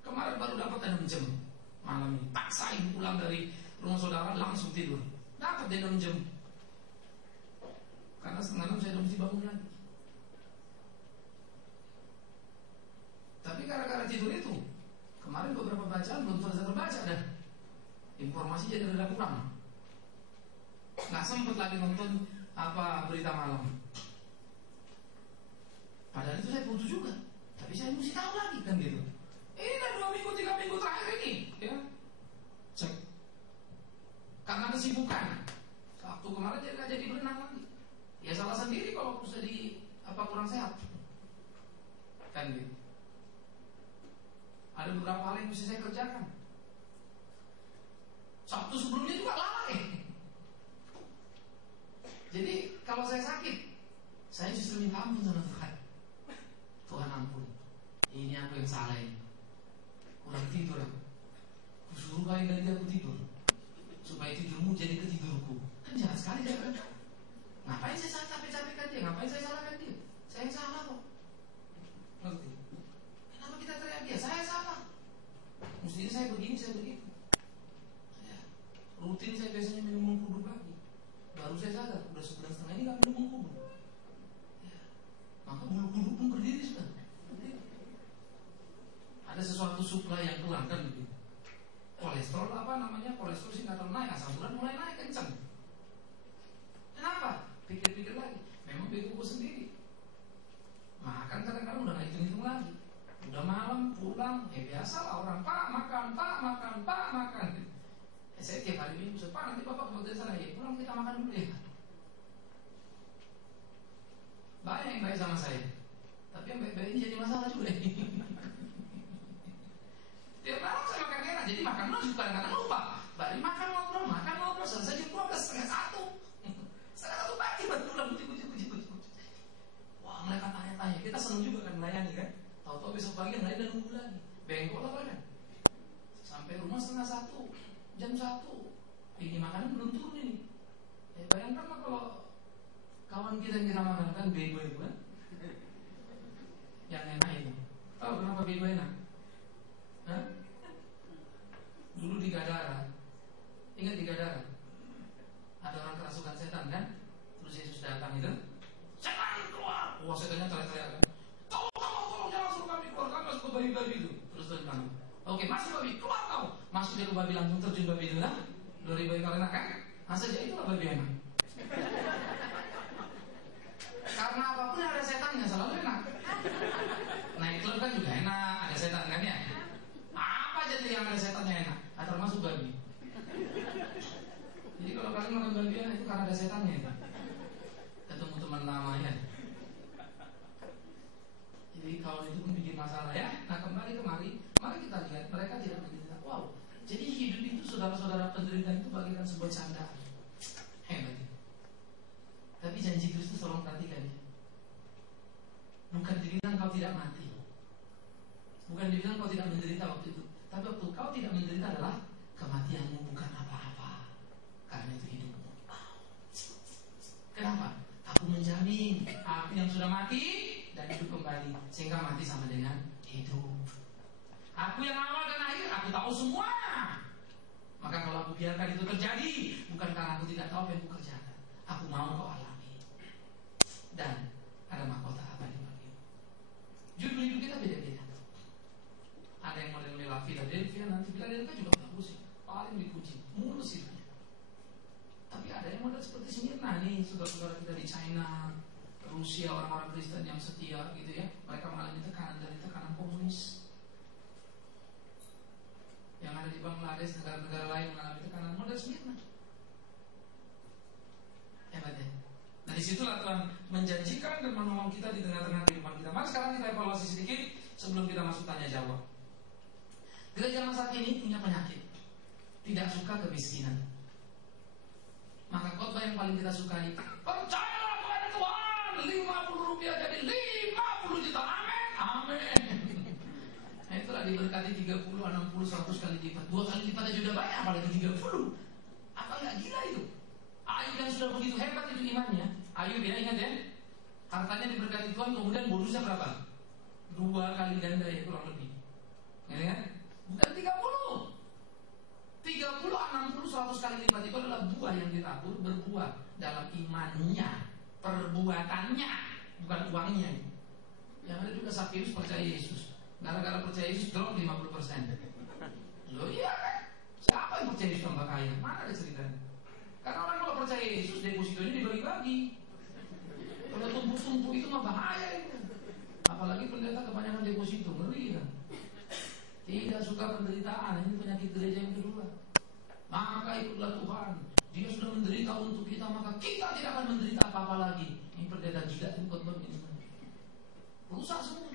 Kemarin baru dapat 6 jam malam ini. Paksain pulang dari rumah saudara langsung tidur. Dapat 6 jam. Karena setengah 6 saya udah mesti bangun lagi. Tapi gara-gara tidur itu, kemarin beberapa bacaan belum selesai terbaca dah. Informasi jadi udah kurang. Nggak sempet lagi nonton berita malam. Padahal itu saya butuh juga, tapi saya mesti tahu lagi kan gitu. Ini udah 2 minggu, 3 minggu terakhir ini, ya. Cek. Karena kesibukan. Waktu kemarin jadi nggak jadi berenang lagi. Ya salah sendiri kalau jadi kurang sehat. Kan gitu. Ada beberapa hal yang mesti saya kerjakan. Sabtu sebelumnya juga lalai. Jadi kalau saya sakit, saya justru minta ampun sama Tuhan. Tuhan ampun, ini aku yang salah ini. Kurang tidur aku. Suruh bayi ganti aku tidur, supaya tidurmu jadi ketidurku. Kan jahat sekali kan? Ngapain saya capek-capekkan dia? Ngapain saya salahkan dia? Saya yang salah kok. Ngerti? Kenapa kita teriak dia? Saya salah. Mestinya saya begini, saya begitu. Rutin saya biasanya minum mengkudu pagi. Baru saya sadar, udah 1,5 ini gak minum mengkudu. Ya. Maka bulu kuduk pun berdiri sudah. Ada sesuatu suplai yang kurang kan begitu. Kolesterol kolesterol sih gak terlalu naik, asam urat mulai naik kencang. Kenapa? Pikir-pikir lagi, memang begoku sendiri. Makan kadang-kadang udah gak hitung-hitung lagi. Udah malam pulang, biasa orang pak makan. Saya tiap hari minggu, Pak nanti bapak kalau dari sana ya pulang kita makan dulu ya. Banyak yang baik sama saya, tapi yang baik-baik ini jadi masalah juga. Tiap malam saya makan enak, jadi makan malam kadang-kadang lupa. Balik makan ngobrol, selesai jam 12:30. 1:30 pagi baru pulang puji. Wah mereka tanya-tanya, kita senang juga kan melayani kan. Tahu-tahu besok pagi yang lain dan nunggu lagi, bengkok lah kan. Sampai rumah 1:30. Jam 1 ini makanan belum turun ini. Bayangkan lah kalau kawan kita yang kita makan kan bego itu kan, yang enak itu. Tahu kenapa bego enak? Hah? Dulu di Gadara, ingat di Gadara ada orang kerasukan setan kan? Terus Yesus datang itu, setan keluar. Wah setannya teriak-teriak kan, tolong jangan suruh kami keluar, kami masuk ke babi-babi itu. Terus kami, oke masuk babi, keluar kau. Masuk ke babi langsung terjun babi itu lah. 2000 ekor enak kan? Masa aja itulah babi enak. Karena apapun ada setannya selalu enak. Naik klub kan juga enak, ada setan kan ya. Apa aja yang ada setannya enak, termasuk babi. masalah ya. Nah kembali kemari, mari kita lihat mereka tidak menderita. Wow, jadi hidup itu saudara-saudara, penderitaan itu bagaikan sebuah candaan. Hebat. Tapi janji Kristus tolong perhatikan ya. Bukan dibilang kau tidak mati, bukan dibilang kau tidak menderita waktu itu, tapi waktu kau tidak menderita adalah kematianmu bukan apa-apa, karena itu hidupmu. Kenapa? Aku menjamin aku yang sudah mati dan hidup kembali, sehingga mati sama dengan hidup. Aku yang awal dan akhir, aku tahu semua. Maka kalau aku biarkan itu terjadi, bukan karena aku tidak tahu apa yang aku kerjakan, aku mau kau alami. Dan ada mahkota abadi bagimu. Judul hidup kita beda-beda. Ada yang model Philadelphia, nanti Philadelphia juga bagus ya, paling dipuji, mulus hidupnya. Tapi ada yang model seperti Smyrna nih, saudara-saudara kita di China, Rusia, orang-orang Kristen yang setia gitu ya. Mereka mengalami tekanan dari tekanan komunis. Yang ada di Bangladesh, negara-negara lain mengalami tekanan model Smyrna. Hebat ya. Nah disitulah Tuhan menjanjikan dan menolong kita di tengah-tengah kehidupan kita. Mari sekarang kita evaluasi sedikit sebelum kita masuk tanya jawab. Gereja masa kini punya penyakit, tidak suka kemiskinan. Maka khotbah yang paling kita sukai, percayalah kepada Tuhan, 50 rupiah jadi 50 juta, amin, amin. Nah itulah diberkati 30, 60, 100 kali lipat. 2 kali lipat aja udah banyak, apalagi 30. Apa gak gila itu? Ayub yang sudah begitu hebat itu imannya. Ayub ya, ingat ya, hartanya diberkati Tuhan, kemudian bonusnya berapa? 2 kali ganda ya, kurang lebih. Ya kan? Bukan 30, 60, 100 kali lipat. Itu adalah buah yang ditabur, berbuah dalam imannya, perbuatannya, bukan uangnya. Yang ada juga Sakyus percaya Yesus. Gara-gara percaya Yesus drop 50%. Loh iya kan? Siapa yang percaya Yesus tambah kaya? Mana ada ceritanya? Karena orang kalau percaya Yesus, depositonya dibagi-bagi. Kalau tumpuk-tumpuk itu mah bahaya itu. Apalagi pendeta kebanyakan deposito, ngeri kan? Tidak suka penderitaan, ini penyakit gereja yang kedua. Maka ikutlah Tuhan. Dia sudah menderita untuk kita, maka kita tidak akan menderita apa-apa lagi. Ini pendeta jidat itu khotbah ini. Rusak semua.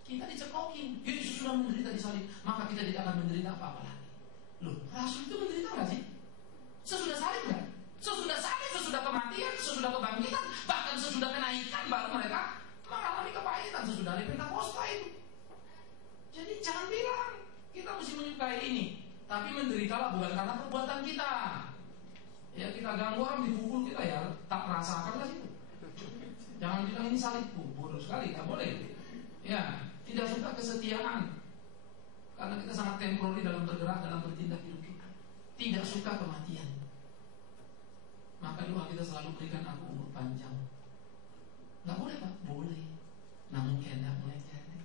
Kita dicekokin. Yesus sudah menderita di salib, maka kita tidak akan menderita apa-apa lagi. Loh, Rasul itu menderita nggak sih? Sesudah salib nggak? Sesudah salib, sesudah kematian, sesudah kebangkitan, bahkan sesudah kenaikan, baru mereka mengalami kepahitan sesudah hari Pentakosta itu. Jadi jangan bilang kita mesti menyukai ini, tapi menderitalah bukan karena perbuatan kita. Ya kita ganggu orang, dipukul kita ya tak merasakan lah itu. Jangan bilang ini salibku, bodoh sekali, nggak boleh. Ya tidak suka kesetiaan, karena kita sangat temporary dalam bergerak, dalam bertindak hidup kita. Tidak suka kematian. Maka doa kita selalu berikan aku umur panjang. Nggak boleh Pak? Boleh. Namun kehendak mulai jadi.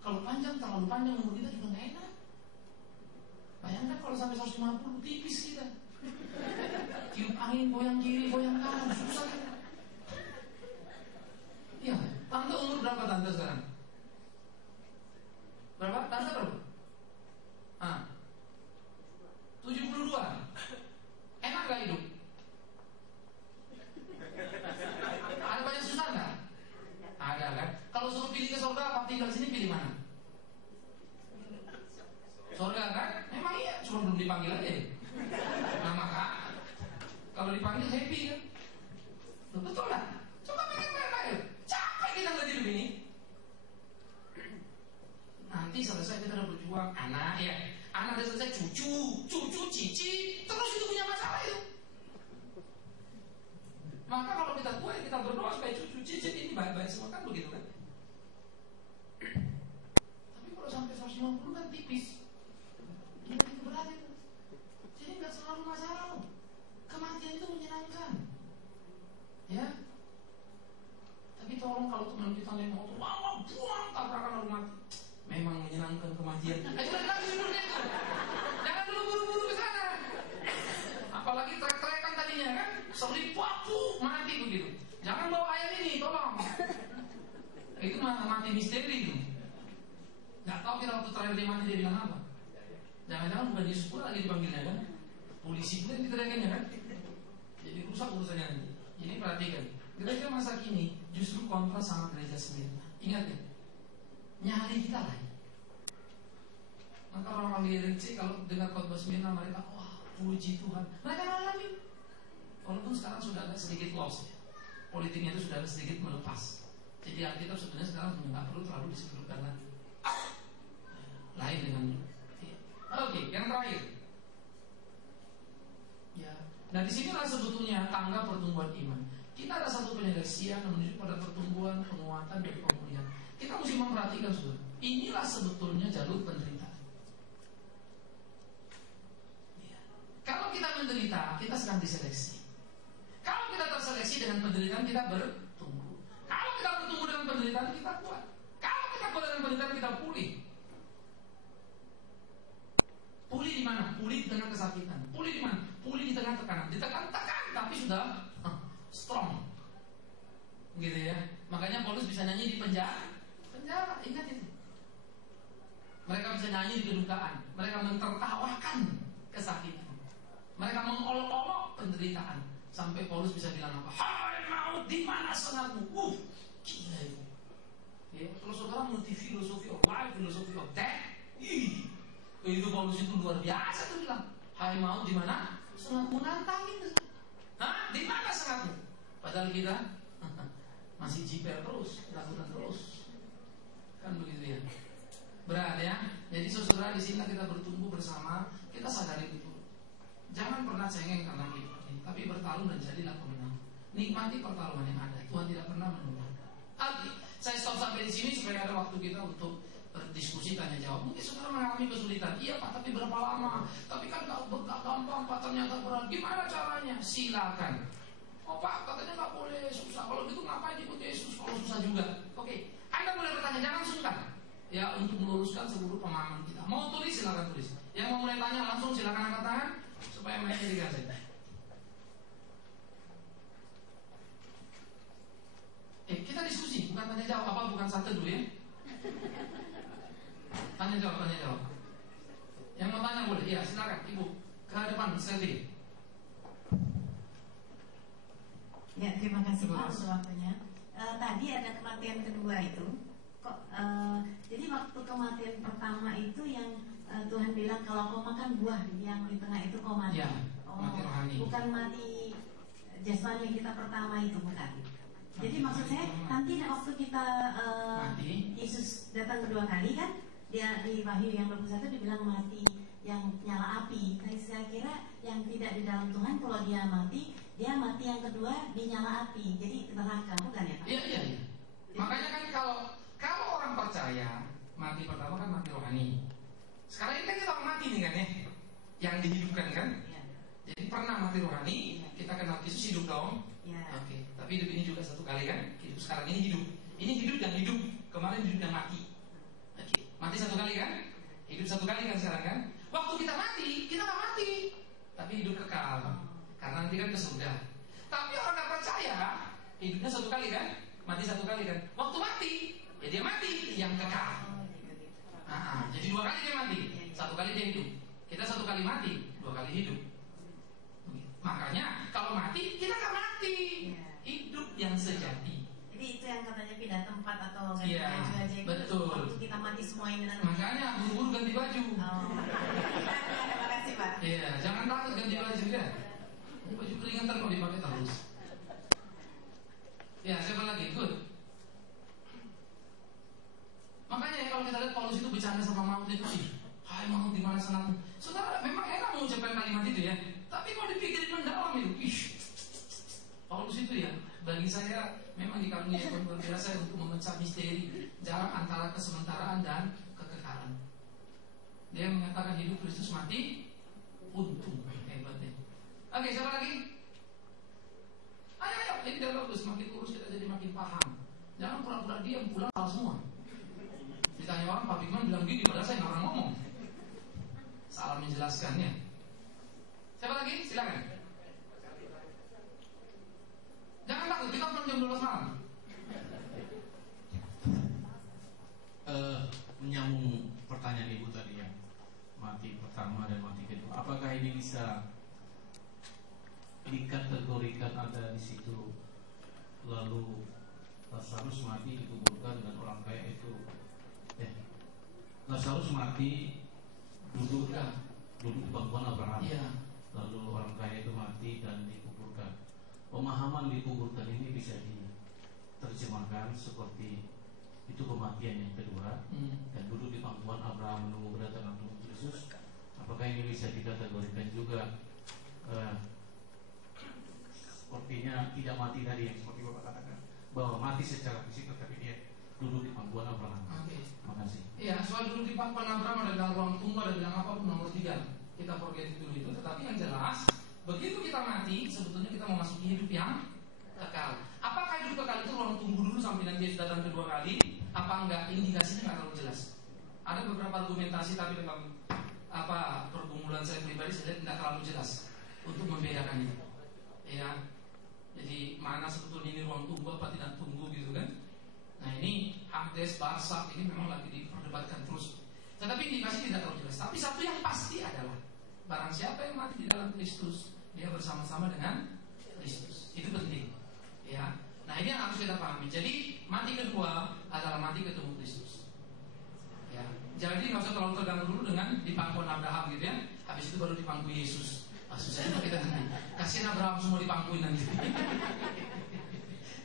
Kalau panjang, terlalu panjang umur kita juga nggak enak. Bayangkan kalau sampai 150, tipis kita. Tiup angin, goyang kiri, goyang kanan, susah kita. Iya, tante umur berapa tante sekarang? Berapa? Tante berapa? 72. Enak gak hidup? Ada banyak susah gak? Ada kan? Kalau suruh pilih ke surga apa tinggal sini, pilih mana? Surga kan? Memang iya, cuma belum dipanggil aja. Nah maka kalau dipanggil happy kan? Betul lah. Coba pikir-pikir, capek kita ngeliat hidup ini. Nanti selesai kita udah berjuang, anak ya, anak udah selesai, cucu, cici, terus itu punya masalah itu. Maka kalau kita tua, kita berdoa supaya cucu, cici ini baik-baik semua, kan begitu kan? Tapi kalau sampai 150 kan tipis. Gimana itu berat itu? Jadi nggak selalu masalah. Kematian itu menyenangkan, ya. Tapi tolong kalau teman kita naik motor, wah buang tabrakan lalu mati. Memang menyenangkan kematian. Ayo lagi duduknya itu. Jangan dulu buru-buru ke sana. Apalagi trek-trekan tadinya kan, selip waktu mati begitu. Jangan bawa ayat ini, tolong. Itu mati misteri itu. Nggak tahu kira waktu terakhir dia mati dia bilang apa. Jangan-jangan bukan Yesus pula lagi dipanggilnya kan. Polisi pula diteriakinnya kan. Jadi rusak urusannya nanti. Ini perhatikan. Gereja masa kini justru kontras sama gereja Smyrna. Ingat ya, nyali kita lah. Maka orang-orang Gereja kalau dengar khotbah Smyrna mereka, wah puji Tuhan, mereka alami. Walaupun sekarang sudah agak sedikit lost ya. Politiknya itu sudah agak sedikit melepas. Jadi Alkitab sebenarnya sekarang sudah nggak perlu terlalu disebutkan lagi. Lain dengan dulu. Oke, yang terakhir. Ya, nah disinilah sebetulnya tangga pertumbuhan iman. Kita ada satu penyeleksian menuju pada pertumbuhan, penguatan, dan pemulihan. Kita mesti memperhatikan saudara. Inilah sebetulnya jalur penderitaan. Ya. Kalau kita menderita, kita sedang diseleksi. Kalau kita terseleksi dengan penderitaan, kita bertumbuh. Kalau kita bertumbuh dengan penderitaan, kita kuat. Kalau kita kuat dengan penderitaan, kita pulih. Pulih di mana? Pulih di tengah kesakitan. Pulih di mana? Pulih di tengah tekanan. Ditekan-tekan, tapi sudah strong. Gitu ya. Makanya Paulus bisa nyanyi di penjara. Penjara, ingat itu. Mereka bisa nyanyi di kedukaan. Mereka mentertawakan kesakitan. Mereka mengolok-olok penderitaan. Sampai Paulus bisa bilang apa? Hai maut, di mana sengatmu? Gila itu. Ya, kalau saudara mengerti filosofi of life, filosofi of death, itu Paulus itu luar biasa tuh bilang. Hai maut, di mana sengatmu? Nantangin. Hah? Di mana sengatmu? Padahal kita masih jiper terus, lakukan terus. Kan begitu ya. Berat ya. Jadi saudara di sini kita bertumbuh bersama, kita sadari betul. Jangan pernah cengeng karena kita, tapi bertarung dan jadilah pemenang. Nikmati pertarungan yang ada. Tuhan tidak pernah menunda. Oke, saya stop sampai di sini supaya ada waktu kita untuk berdiskusi tanya jawab. Mungkin saudara mengalami kesulitan. Iya Pak, tapi berapa lama? Tapi kan gak gampang Pak, ternyata berat. Gimana caranya? Silakan. Oh Pak, katanya gak boleh susah. Kalau gitu ngapain ikut Yesus kalau susah juga? Oke, Anda boleh bertanya, jangan sungkan. Ya, untuk meluruskan seluruh pemahaman kita. Mau tulis silakan tulis. Yang mau mulai tanya langsung silakan angkat tangan supaya mainnya dikasih. Kita diskusi, bukan tanya jawab. Apa bukan satu dulu ya? Tanya jawab. Yang mau tanya boleh, ya silakan Ibu ke depan, Selvi. Ya, terima kasih Pak untuk waktunya. Tadi ada kematian kedua itu. Jadi waktu kematian pertama itu yang Tuhan bilang kalau kau makan buah yang di tengah itu kau mati. Ya, mati rohani. Bukan mati jasmani yang kita pertama itu, bukan. Jadi maksud saya nanti waktu kita Yesus datang kedua kali kan, dia di Wahyu yang 21 dibilang mati yang nyala api. Nah, saya kira yang tidak di dalam Tuhan kalau dia mati yang kedua di nyala api. Jadi neraka, bukan ya Pak? Iya. Makanya kan kalau orang percaya mati pertama kan mati rohani. Sekarang ini kan kita orang mati nih kan ya, yang dihidupkan kan. Ya. Jadi pernah mati rohani, kita kenal Yesus hidup dong. Ya. Oke. Tapi hidup ini juga satu kali kan. Hidup sekarang ini hidup. Ini hidup dan hidup. Kemarin hidup dan mati. Oke. Mati satu kali kan. Hidup satu kali kan sekarang kan. Waktu kita mati, kita nggak mati, tapi hidup kekal. Karena nanti kan ke surga. Tapi orang nggak percaya, hidupnya satu kali kan, mati satu kali kan. Waktu mati, ya dia mati yang kekal. Jadi dua kali dia mati, satu kali dia hidup. Kita satu kali mati, dua kali hidup. Makanya kalau mati kita nggak mati, hidup yang sejati. Jadi itu yang katanya pindah tempat atau ganti baju aja. Betul. Waktu kita mati semua ini. Makanya buru-buru ganti baju. Terima kasih Pak. Iya, jangan takut ganti baju ya. Baju keringetan kalau dipakai terus. Ya, siapa lagi? Good. Makanya ya, kalau kita lihat Paulus itu bercanda sama maut itu sih. Hai maut, di mana senangmu? Saudara, memang enak mengucapkan kalimat itu ya. Tapi kalau dipikirin mendalam itu, Paulus itu ya, bagi saya memang dikaruniai Tuhan luar biasa untuk memecah misteri jarak antara kesementaraan dan kekekalan. Dia mengatakan hidup Kristus, mati untung. Hebatnya. Oke, siapa lagi? Ayo, ini udah bagus. Makin urus kita jadi makin paham. Jangan pura-pura diam, pulang salah semua. Ditanya orang, Pak Bigman bilang gini, padahal saya nggak pernah ngomong. Salah menjelaskannya. Siapa lagi? Silakan. Jangan takut, kita belum jam 12 malam. Menyambung pertanyaan Ibu tadi ya, mati pertama dan mati kedua. Apakah ini bisa dikategorikan ada di situ? Lalu Lazarus mati dikuburkan dan orang kaya itu Lazarus mati duduk di pangkuan Abraham. Lalu orang kaya itu mati dan dikuburkan. Pemahaman dikuburkan ini bisa diterjemahkan seperti itu kematian yang kedua, dan duduk di pangkuan Abraham menunggu kedatangan Tuhan Yesus. Apakah ini bisa dikategorikan juga sepertinya tidak mati tadi yang seperti Bapak katakan, bahwa mati secara fisik tetapi dia duduk di pangkuan Abraham. Terima kasih. Iya, soal duduk di pangkuan Abraham ada bilang ruang tunggu, ada bilang apapun, nomor 3 kita forget dulu itu. Tetapi yang jelas, begitu kita mati, sebetulnya kita memasuki hidup yang kekal. Apakah hidup kekal itu ruang tunggu dulu sampai nanti Yesus datang kedua kali? Apa enggak? Indikasinya nggak terlalu jelas. Ada beberapa argumentasi, tapi dalam pergumulan saya pribadi saya lihat tidak terlalu jelas untuk membedakan itu. Ya, jadi mana sebetulnya ini ruang tunggu apa tidak tunggu gitu kan? Nah ini Hakdes, Barsak ini memang lagi diperdebatkan terus. Tetapi indikasi tidak terlalu jelas. Tapi satu yang pasti adalah barang siapa yang mati di dalam Kristus, dia bersama-sama dengan Kristus. Itu penting. Ya. Nah ini yang harus kita pahami. Jadi mati kedua adalah mati ketemu Kristus. Ya. Jadi nggak usah terlalu terganggu dulu dengan di pangkuan Abraham gitu ya. Habis itu baru di pangku Yesus. Susah kita nanti. Kasihan Abraham semua dipangkuin nanti.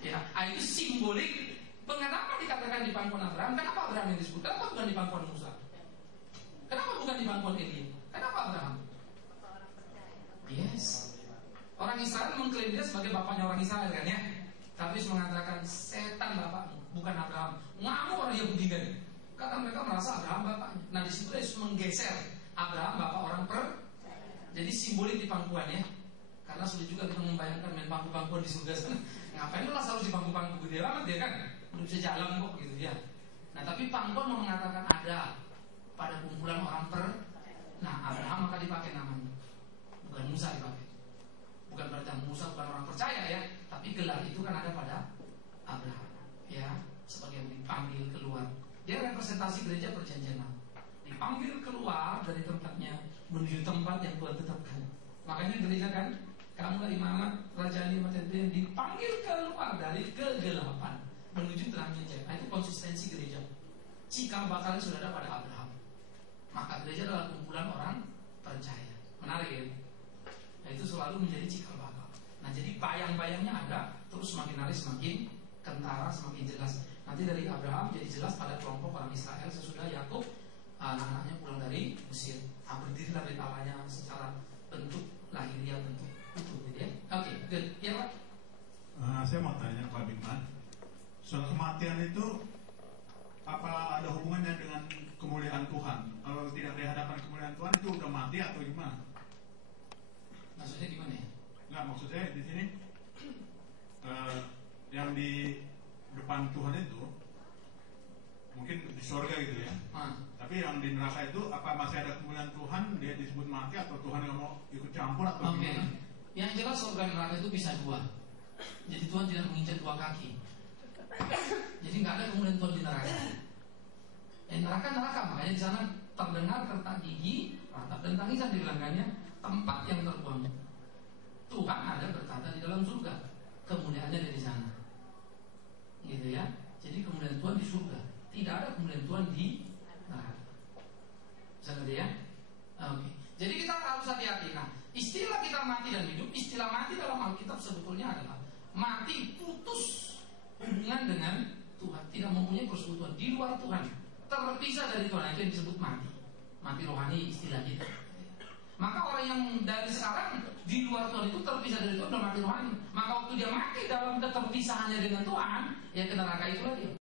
Ya, itu simbolik. Kenapa dikatakan di pangkuan Abraham? Kenapa Abraham yang disebut? Kenapa bukan di pangkuan Musa? Kenapa bukan di pangkuan Elia? Kenapa Abraham? Yes. Orang Israel mengklaim dia sebagai bapaknya orang Israel kan ya. Tapi mengatakan setan bapakmu, bukan Abraham. Ngamuk orang Yahudi kan. Karena mereka merasa Abraham bapaknya. Nah di situ Yesus menggeser Abraham bapak orang Jadi simbolik di pangkuan ya. Karena sulit juga kita membayangkan main pangku-pangkuan di surga sana. Ngapain lu harus di pangku-pangku gede banget ya kan? Belum bisa jalan kok gitu ya. Nah tapi pangkuan mau mengatakan ada pada kumpulan orang Nah Abraham maka dipakai namanya, bukan Musa dipakai. Bukan berarti Musa bukan orang percaya ya, tapi gelar itu kan ada pada Abraham ya, sebagai yang dipanggil keluar. Dia representasi gereja perjanjian lama, dipanggil keluar dari tempatnya menuju tempat yang Tuhan tetapkan. Makanya gereja kan, kamulah imamat, rajani, yang dipanggil keluar dari kegelapan menuju terangnya. Nah, itu konsistensi gereja. Cikal bakalnya sudah ada pada Abraham. Maka gereja adalah kumpulan orang percaya. Menarik ya? Nah, itu selalu menjadi cikal bakal. Nah jadi bayang-bayangnya ada, terus semakin hari semakin kentara, semakin jelas. Nanti dari Abraham jadi jelas pada kelompok orang Israel sesudah Yakub anak-anaknya pulang dari Mesir. Berdirilah bait Allahnya secara bentuk lahiriah, bentuk utuh gitu ya. Oke, good. Ya Pak? Saya mau tanya Pak Bikman, soal kematian itu apa ada hubungannya dengan kemuliaan Tuhan? Kalau tidak di hadapan kemuliaan Tuhan itu udah mati atau gimana? Maksudnya gimana ya? Nggak, maksud saya di sini yang di depan Tuhan itu mungkin di surga gitu ya. Tapi yang di neraka itu apa masih ada kemuliaan Tuhan, dia disebut mati atau Tuhan nggak mau ikut campur atau gimana? Yang jelas surga dan neraka itu bisa dua. Jadi Tuhan tidak menginjak dua kaki. Jadi nggak ada kemuliaan Tuhan di neraka. Neraka, makanya di sana terdengar kertak gigi, ratap dan tangisan dibilangkannya tempat yang terbuang. Tuhan ada berkata di dalam surga, kemuliaannya ada di sana. Gitu ya. Jadi kemuliaan Tuhan di surga, tidak ada kemuliaan Tuhan di neraka. Bisa ngerti ya? Oke. Jadi kita harus hati-hati. Nah, istilah kita mati dan hidup, istilah mati dalam Alkitab sebetulnya adalah mati putus hubungan dengan Tuhan, tidak mempunyai persekutuan di luar Tuhan, terpisah dari Tuhan. Itu yang disebut mati. Mati rohani istilah kita. Maka orang yang dari sekarang di luar Tuhan itu terpisah dari Tuhan, udah mati rohani. Maka waktu dia mati dalam keterpisahannya dengan Tuhan, ya ke neraka itulah dia.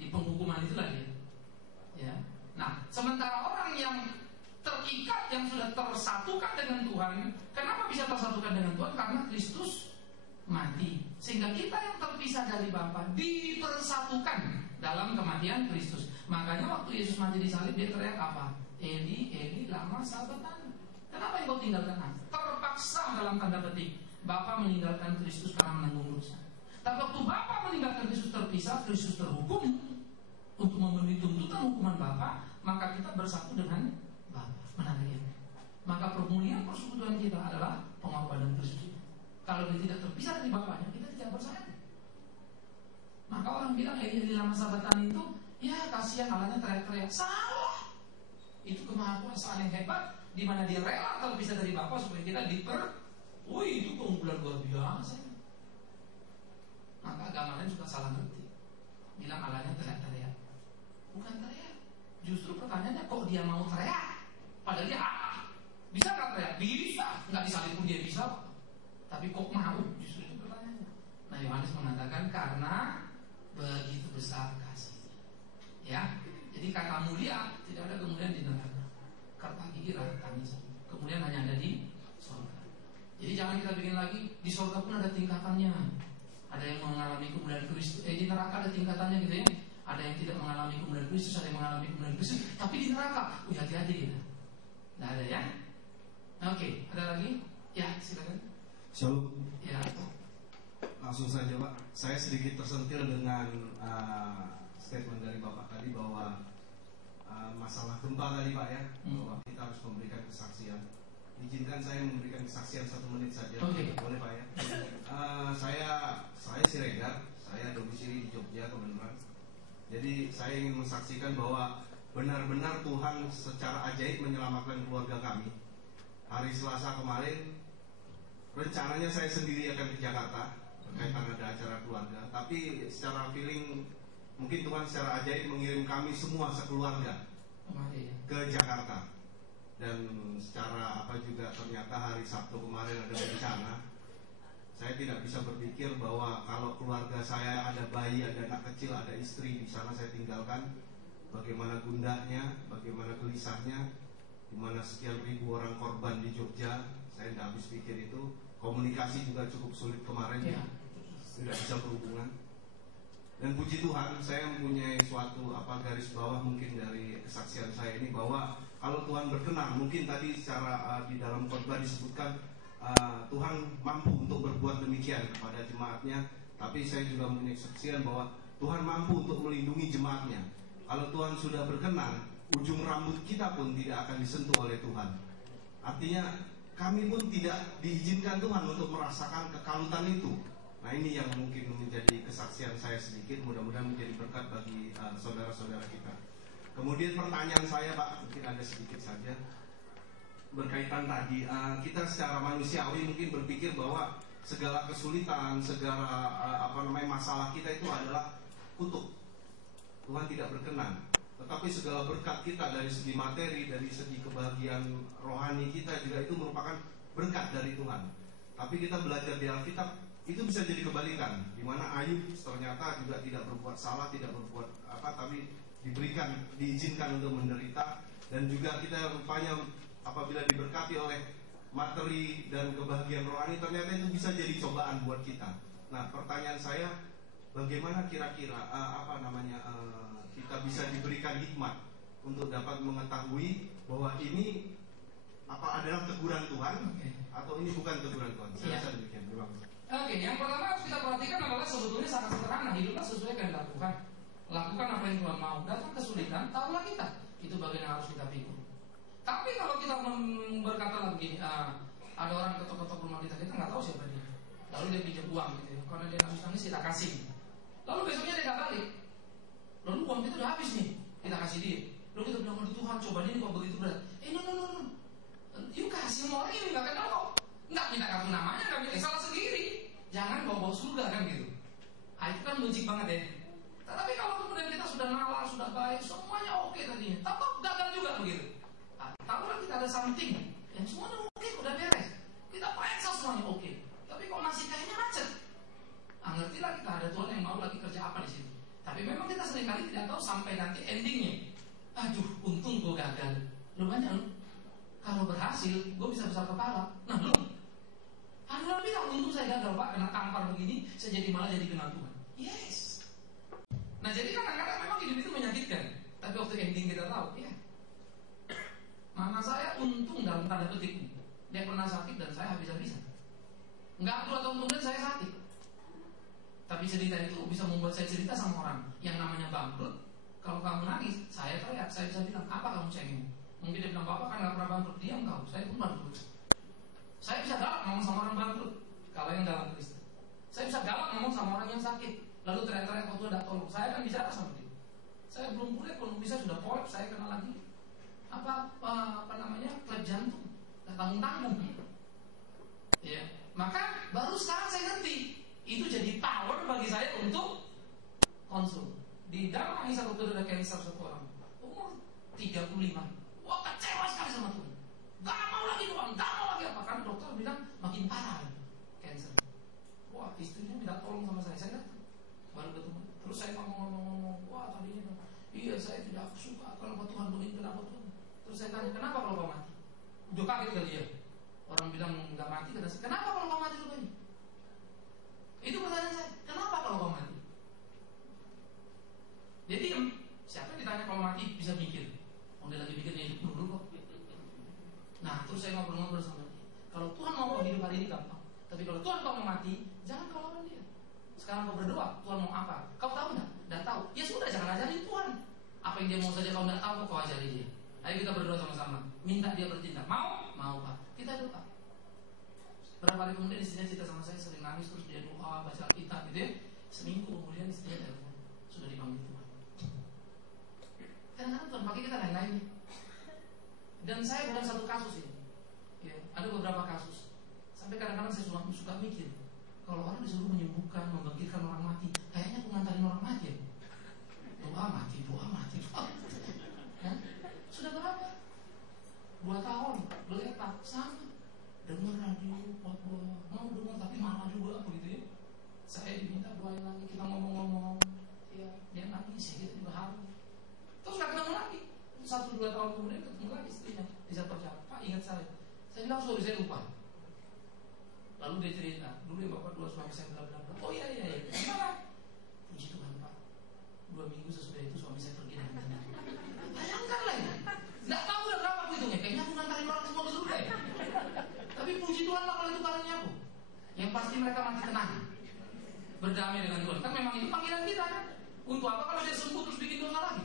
Di penghukuman itulah dia. Ya. Nah, sementara orang yang terikat, yang sudah tersatukan dengan Tuhan, kenapa bisa tersatukan dengan Tuhan? Karena Kristus mati, sehingga kita yang terpisah dari Bapa dipersatukan dalam kematian Kristus. Makanya waktu Yesus mati di salib, dia teriak apa? Eli, Eli, lama sabachthani. Kenapa engkau tinggalkan aku? Terpaksa dalam tanda petik. Bapa meninggalkan Kristus karena menanggung dosa. Tapi waktu Bapa meninggalkan Kristus terpisah, Kristus terhukum untuk memenuhi tuntutan hukuman Bapa, maka kita bersatu dengan Bapa. Menarik. Maka permuliaan persekutuan kita adalah pengorbanan Kristus. Kalau dia tidak terpisah dari Bapaknya, kita tidak bersatu. Maka orang bilang Eli lama sabachthani itu Ya kasihan Allahnya teriak-teriak. Salah. Itu kemahakuasaan yang hebat, di mana dia rela terpisah dari Bapa supaya kita itu keunggulan luar biasa. Maka agama lain juga salah ngerti, bilang Allahnya teriak-teriak. Bukan teriak. Justru pertanyaannya, kok dia mau teriak? Padahal dia bisa nggak teriak? Bisa. Nggak disalib pun dia bisa. Tapi kok mau? Justru itu pertanyaannya. Nah, Yohanes mengatakan karena begitu besar kasih. Ya, jadi kata mulia tidak ada kemudian di neraka. Kata gigi tangis. Kemudian hanya ada di surga. Jadi jangan kita bikin lagi, di surga pun ada tingkatannya. Ada yang mengalami kemuliaan Kristus. Di neraka ada tingkatannya gitu ya. Ada yang tidak mengalami kemuliaan Kristus, ada yang mengalami kemuliaan Kristus. Tapi di neraka, hati-hati kita. Nah ada ya. Oke, ada lagi? Ya, silakan. Shalom. Ya. Langsung saja Pak. Saya sedikit tersentil dengan statement dari Bapak tadi bahwa masalah gempa tadi Pak ya, bahwa kita harus memberikan kesaksian. Izinkan saya memberikan kesaksian 1 menit saja. Okay. Boleh Pak ya? Saya Siregar, saya domisili di Jogja kebenaran. Jadi saya ingin mensaksikan bahwa benar-benar Tuhan secara ajaib menyelamatkan keluarga kami. Hari Selasa kemarin rencananya saya sendiri akan ke Jakarta berkaitan ada acara keluarga, tapi secara feeling mungkin Tuhan secara ajaib mengirim kami semua sekeluarga ke Jakarta. Dan secara juga ternyata hari Sabtu kemarin ada bencana. Saya tidak bisa berpikir bahwa kalau keluarga saya ada bayi, ada anak kecil, ada istri di sana saya tinggalkan, bagaimana gundahnya, bagaimana gelisahnya, di mana sekian ribu orang korban di Jogja. Saya tidak habis pikir itu. Komunikasi juga cukup sulit kemarin, tidak bisa berhubungan. Dan puji Tuhan, saya mempunyai suatu garis bawah mungkin dari kesaksian saya ini, bahwa kalau Tuhan berkenan, mungkin tadi secara di dalam khotbah disebutkan Tuhan mampu untuk berbuat demikian kepada jemaatnya. Tapi saya juga mempunyai kesaksian bahwa Tuhan mampu untuk melindungi jemaatnya. Kalau Tuhan sudah berkenan, ujung rambut kita pun tidak akan disentuh oleh Tuhan. Artinya kami pun tidak diizinkan Tuhan untuk merasakan kekalutan itu. Nah ini yang mungkin menjadi kesaksian saya sedikit, mudah-mudahan menjadi berkat bagi saudara-saudara kita. Kemudian pertanyaan saya Pak, mungkin ada sedikit saja berkaitan tadi, kita secara manusiawi mungkin berpikir bahwa segala kesulitan, segala masalah kita itu adalah kutuk. Tuhan tidak berkenan. Tetapi segala berkat kita dari segi materi, dari segi kebahagiaan rohani kita juga itu merupakan berkat dari Tuhan. Tapi kita belajar di Alkitab, itu bisa jadi kebalikan, di mana Ayub ternyata juga tidak berbuat salah, tidak berbuat tapi diizinkan untuk menderita. Dan juga kita rupanya apabila diberkati oleh materi dan kebahagiaan rohani, ternyata itu bisa jadi cobaan buat kita. Nah, pertanyaan saya, bagaimana kira-kira kita bisa diberikan hikmat untuk dapat mengetahui bahwa ini adalah teguran Tuhan atau ini bukan teguran Tuhan? Saya rasa demikian. Terima kasih. Oke, yang pertama harus kita perhatikan adalah sebetulnya sangat sederhana. Hiduplah sesuai kehendak Tuhan. Lakukan apa yang Tuhan mau. Datang kesulitan, taruhlah kita. Itu bagian yang harus kita pikul. Tapi kalau kita berkata lagi, ada orang ketok-ketok rumah kita nggak tahu siapa dia. Lalu dia pinjam uang gitu ya. Karena dia nangis-nangis kita kasih. Lalu besoknya dia nggak balik. Lalu uang kita udah habis nih, kita kasih dia. Lalu kita bilang, aduh Tuhan, coba ini kok begitu berat. No. You kasih sama orang ini nggak kenal kok. Nggak minta kartu namanya, nggak minta, salah sendiri. Jangan bawa-bawa surga kan gitu. Itu kan logik banget ya. Tapi kalau kemudian kita sudah nalar, sudah baik, semuanya oke tadinya, tapi gagal juga begitu. Tahulah kita ada something yang semuanya oke, udah beres. Kita periksa semuanya oke. Tapi kok masih kayaknya macet. Ngertilah kita ada Tuhan yang mau lagi kerja apa di situ. Tapi memang kita seringkali tidak tahu sampai nanti endingnya. Aduh, untung gue gagal. Lu banyak lu. Kalau berhasil, gue bisa besar kepala. Nah lu, ada orang bilang untung saya gagal Pak, kena tampar begini, saya jadi malah jadi kenal Tuhan. Yes. Nah jadi kadang-kadang memang hidup itu menyakitkan. Tapi waktu ending kita tahu, ya. Mama saya untung dalam tanda petik. Dia pernah sakit dan saya habis-habisan. Enggak 2 tahun kemudian saya sakit. Tapi cerita itu bisa membuat saya cerita sama orang yang namanya bangkrut. Kalau kamu nangis, saya teriak, saya bisa bilang, apa kamu cengeng? Mungkin dia bilang, Bapak kan gak pernah bangkrut. Diam kau, saya pun bangkrut. Saya bisa galak ngomong sama orang bangkrut kalau yang dalam Kristen. Saya bisa galak ngomong sama orang yang sakit, lalu teriak-teriak waktu tidak tolong. Saya kan bicara sama dia. Saya Saya belum pulih, kalau bisa sudah polip, saya kena lagi apa namanya, klep jantung, tanggung-tanggung. Ya, maka baru sekarang saya ngerti itu jadi power bagi saya untuk konsul. Di dalam Aisyah waktu ada cancer satu orang, umur 35. Wah, kecewa sekali sama Tuhan. Gak mau lagi doang, gak mau lagi apa? Karena dokter bilang makin parah cancer. Wah, istrinya minta tolong sama saya datang, baru ketemu. Terus saya ngomong, wah tadinya, iya saya tidak suka kalau Tuhan begini, kenapa Tuhan? Terus saya tanya, kenapa kalau kau mati? Udah kaget kali ya. Orang bilang nggak mati, kata saya, kenapa kalau kau mati rupanya? Itu pertanyaan saya, kenapa kalau kau mati? Dia diam. Siapa yang ditanya kalau mati bisa mikir? Dia lagi mikirnya hidup dulu kok. Nah, terus saya ngobrol-ngobrol sama dia. Kalau Tuhan mau kau hidup hari ini gampang. Tapi kalau Tuhan kau mau mati, jangan kau lawan dia. Sekarang kau berdoa, Tuhan mau apa? Kau tahu nggak? Nggak tahu. Ya sudah, jangan ajarin Tuhan. Apa yang dia mau saja kau nggak tahu, kau ajari dia. Ayo kita berdoa sama-sama. Minta dia bertindak. Mau? Mau Pak. Kita doa. Berapa hari kemudian istrinya cerita sama saya, sering nangis, terus dia doa, baca Alkitab gitu ya. Seminggu kemudian istrinya telepon, sudah dipanggil Tuhan. Kadang-kadang Tuhan pakai kita lain-lain. Dan saya bukan satu kasus ini ya, ada beberapa kasus. Sampai kadang-kadang saya suka mikir, kalau orang disuruh menyembuhkan, membangkitkan orang mati, kayaknya pengantarin orang mati ya. Doa mati. Ya? Sudah berapa? 2 tahun geletak sama. Dengar radio, mau dengar tapi marah juga begitu ya. Saya diminta doain lagi, kita ngomong-ngomong, ya dia nangis ya, kita juga haru. Terus gak ketemu lagi. 1-2 tahun kemudian ketemu lagi istrinya di satu perjalanan. Pak, ingat saya bilang sorry, saya lupa. Lalu dia cerita, dulu ya bapak 2 suami saya bla bla bla. Oh iya. Kenapa? Puji Tuhan Pak, 2 minggu sesudah itu suami saya pergi dari dunia. Bayangkan lah ya. Nggak tahu udah berapa aku hitungnya. Kayaknya aku ngantarin orang semua ke surga ya. Tapi puji Tuhan lah kalau itu caranya aku. Yang pasti mereka mati tenang, berdamai dengan Tuhan. Kan memang itu panggilan kita kan. Untuk apa kalau dia sembuh terus bikin dosa lagi?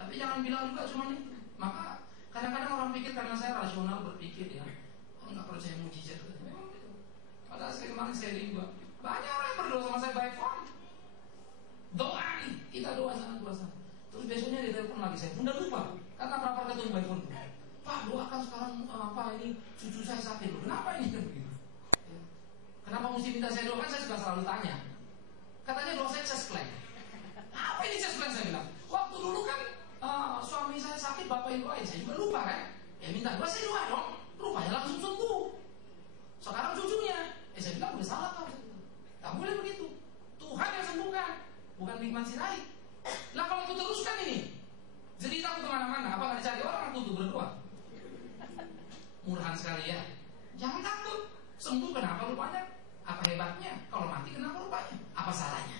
Tapi jangan bilang juga cuma itu. Maka kadang-kadang orang pikir karena saya rasional berpikir ya, nggak percaya mujizat. Memang gitu. Padahal kemarin saya juga banyak orang yang berdoa sama saya by phone. Doa nih, kita doa sana. Terus besoknya dia telepon lagi saya, udah lupa karena berapa ketemu by phone. Pak, doakan sekarang apa ini cucu saya sakit. Kenapa ini kan begitu? Ya. Kenapa mesti minta saya doakan? Saya juga selalu tanya. Katanya doa saya chest plan. Apa ini chest plan saya bilang? Waktu dulu kan suami saya sakit, bapak yang doain, saya juga lupa kan? Ya minta doa, saya doa dong. Rupanya langsung sembuh. Sekarang cucunya, saya bilang udah salah kau. Tak boleh begitu. Tuhan yang sembuhkan, bukan nikmat Sirait. Nah kalau aku teruskan ini, jadi takut kemana-mana. Apa nggak dicari orang aku untuk berdoa? Murahan sekali ya. Jangan takut. Sembuh kenapa rupanya? Apa hebatnya? Kalau mati kenapa rupanya? Apa salahnya?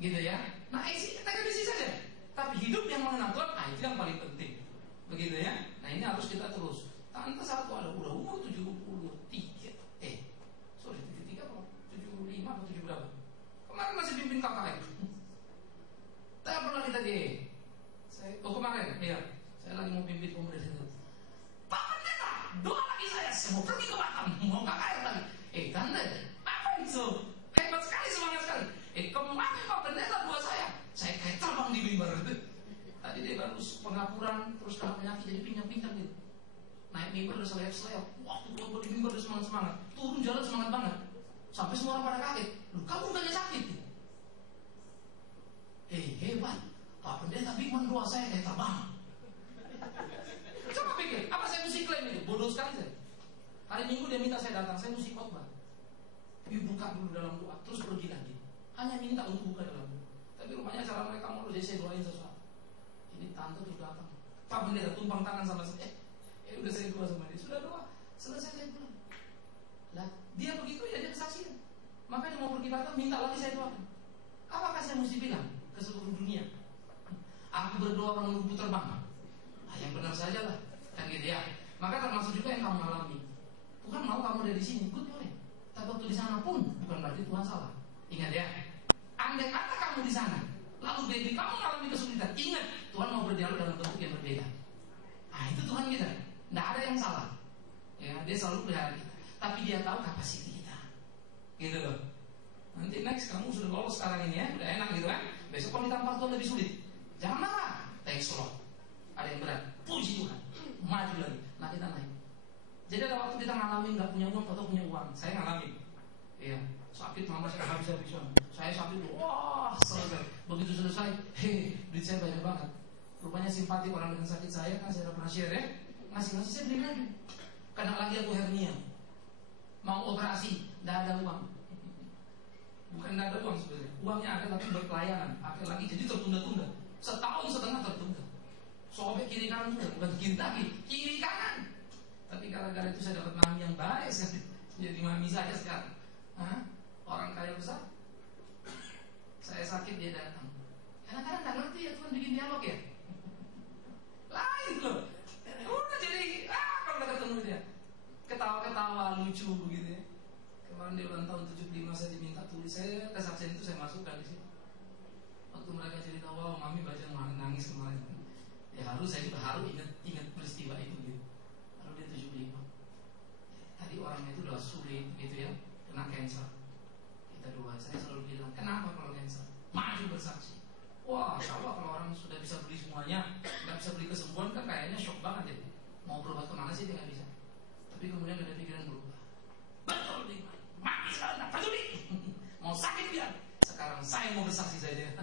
Gitu ya. Nah isi saja. Tapi hidup yang mengenal Tuhan, itu yang paling penting. Begitu ya. Nah ini harus kita terus. Tante satu ada udah umur 73. 73 apa? 75 atau 7 berapa? Kemarin masih pimpin KKR. Telepon lagi tadi. Kemarin, iya. Saya lagi mau pimpin komunitas itu. Pak Pendeta, doa lagi saya mau pergi ke Batam, mau KKR lagi. Tante, apa itu? Hebat sekali, semangat sekali. Kemarin Pak Pendeta doa saya kayak terbang di mimbar. Tadi dia baru pengapuran, terus kena penyakit jadi pincang-pincang gitu. Naik mimbar udah selewat. Waktu keluar di mimbar udah semangat. Turun jalan semangat banget. Sampai semua orang pada kaget. Loh, kamu bukannya sakit? Hebat. Pak Pendeta Bigman doa saya kayak terbang. Coba pikir, apa saya mesti klaim itu? Bodoh sekali saya. Hari Minggu dia minta saya datang, saya mesti khotbah. Buka dulu dalam doa, terus pergi lagi. Hanya minta untuk buka dalam doa. Tapi rupanya cara mereka mau jadi saya doain sesuatu. Ini tante terus datang. Pak Pendeta tumpang tangan sama saya. Udah saya doa sama dia. Sudah doa, selesai saya pulang. Lah, dia begitu ya dia kesaksian. Makanya mau pergi Batam, minta lagi saya doakan. Apakah saya mesti bilang ke seluruh dunia? Aku berdoa menunggu terbang. Yang benar saja lah, kan gitu ya. Maka termasuk juga yang kamu alami. Tuhan mau kamu ada di sini, good boleh. Tapi waktu di sana pun bukan berarti Tuhan salah. Ingat ya. Andai kata kamu di sana, lalu baby kamu mengalami kesulitan, ingat Tuhan mau berdialog dalam bentuk yang berbeda. Nah itu Tuhan kita. Tidak ada yang salah. Ya, dia selalu pelihara kita. Tapi dia tahu kapasiti kita. Gitu loh. Nanti next kamu sudah lolos sekarang ini ya, udah enak gitu kan. Besok kalau ditampar Tuhan lebih sulit. Jangan marah. Thanks Lord. Ada yang berat. Puji Tuhan. Maju lagi. Nah kita naik. Jadi ada waktu kita ngalamin nggak punya uang atau punya uang. Saya ngalamin. Iya. Sakit mama saya habis-habisan. Saya sakit. Wah selesai. Begitu selesai. Duit saya banyak banget. Rupanya simpati orang dengan sakit saya kan saya pernah share ya. Ngasih saya beli lagi. Karena lagi aku hernia. Mau operasi. Nggak ada uang. Bukan nggak ada uang sebenarnya. Uangnya ada tapi berpelayanan. Pakai lagi jadi tertunda-tunda. Setahun setengah tertunda. Sobek kiri kanan juga. Bukan kiri lagi. Kiri kanan. Tapi gara-gara itu saya dapat mami yang baik. Jadi mami saya sekarang. Orang kaya besar. Saya sakit dia datang. Kadang-kadang nggak ngerti ya Tuhan bikin dialog ya. Lain loh. Udah jadi kalau udah ketemu dia ketawa-ketawa lucu begitu ya. Kemarin dia ulang tahun 75 saya diminta tulis. Saya kesaksian itu saya masukkan di situ. Waktu mereka cerita wah mami baca nangis kemarin. Ya harus saya juga harus ingat peristiwa itu gitu. Lalu dia 75. Tadi orangnya itu udah sulit gitu ya, kena cancer. Kita doa. Saya selalu bilang kenapa kalau cancer? Maju bersaksi. Wah, Allah kalau orang sudah bisa beli semuanya, nggak bisa beli kesembuhan kan kayaknya shock banget ya. Mau berobat kemana sih dia nggak bisa. Tapi kemudian ada pikiran berubah. Betul nih, mati sekarang nggak peduli. Mau sakit biar. Sekarang saya mau bersaksi saja.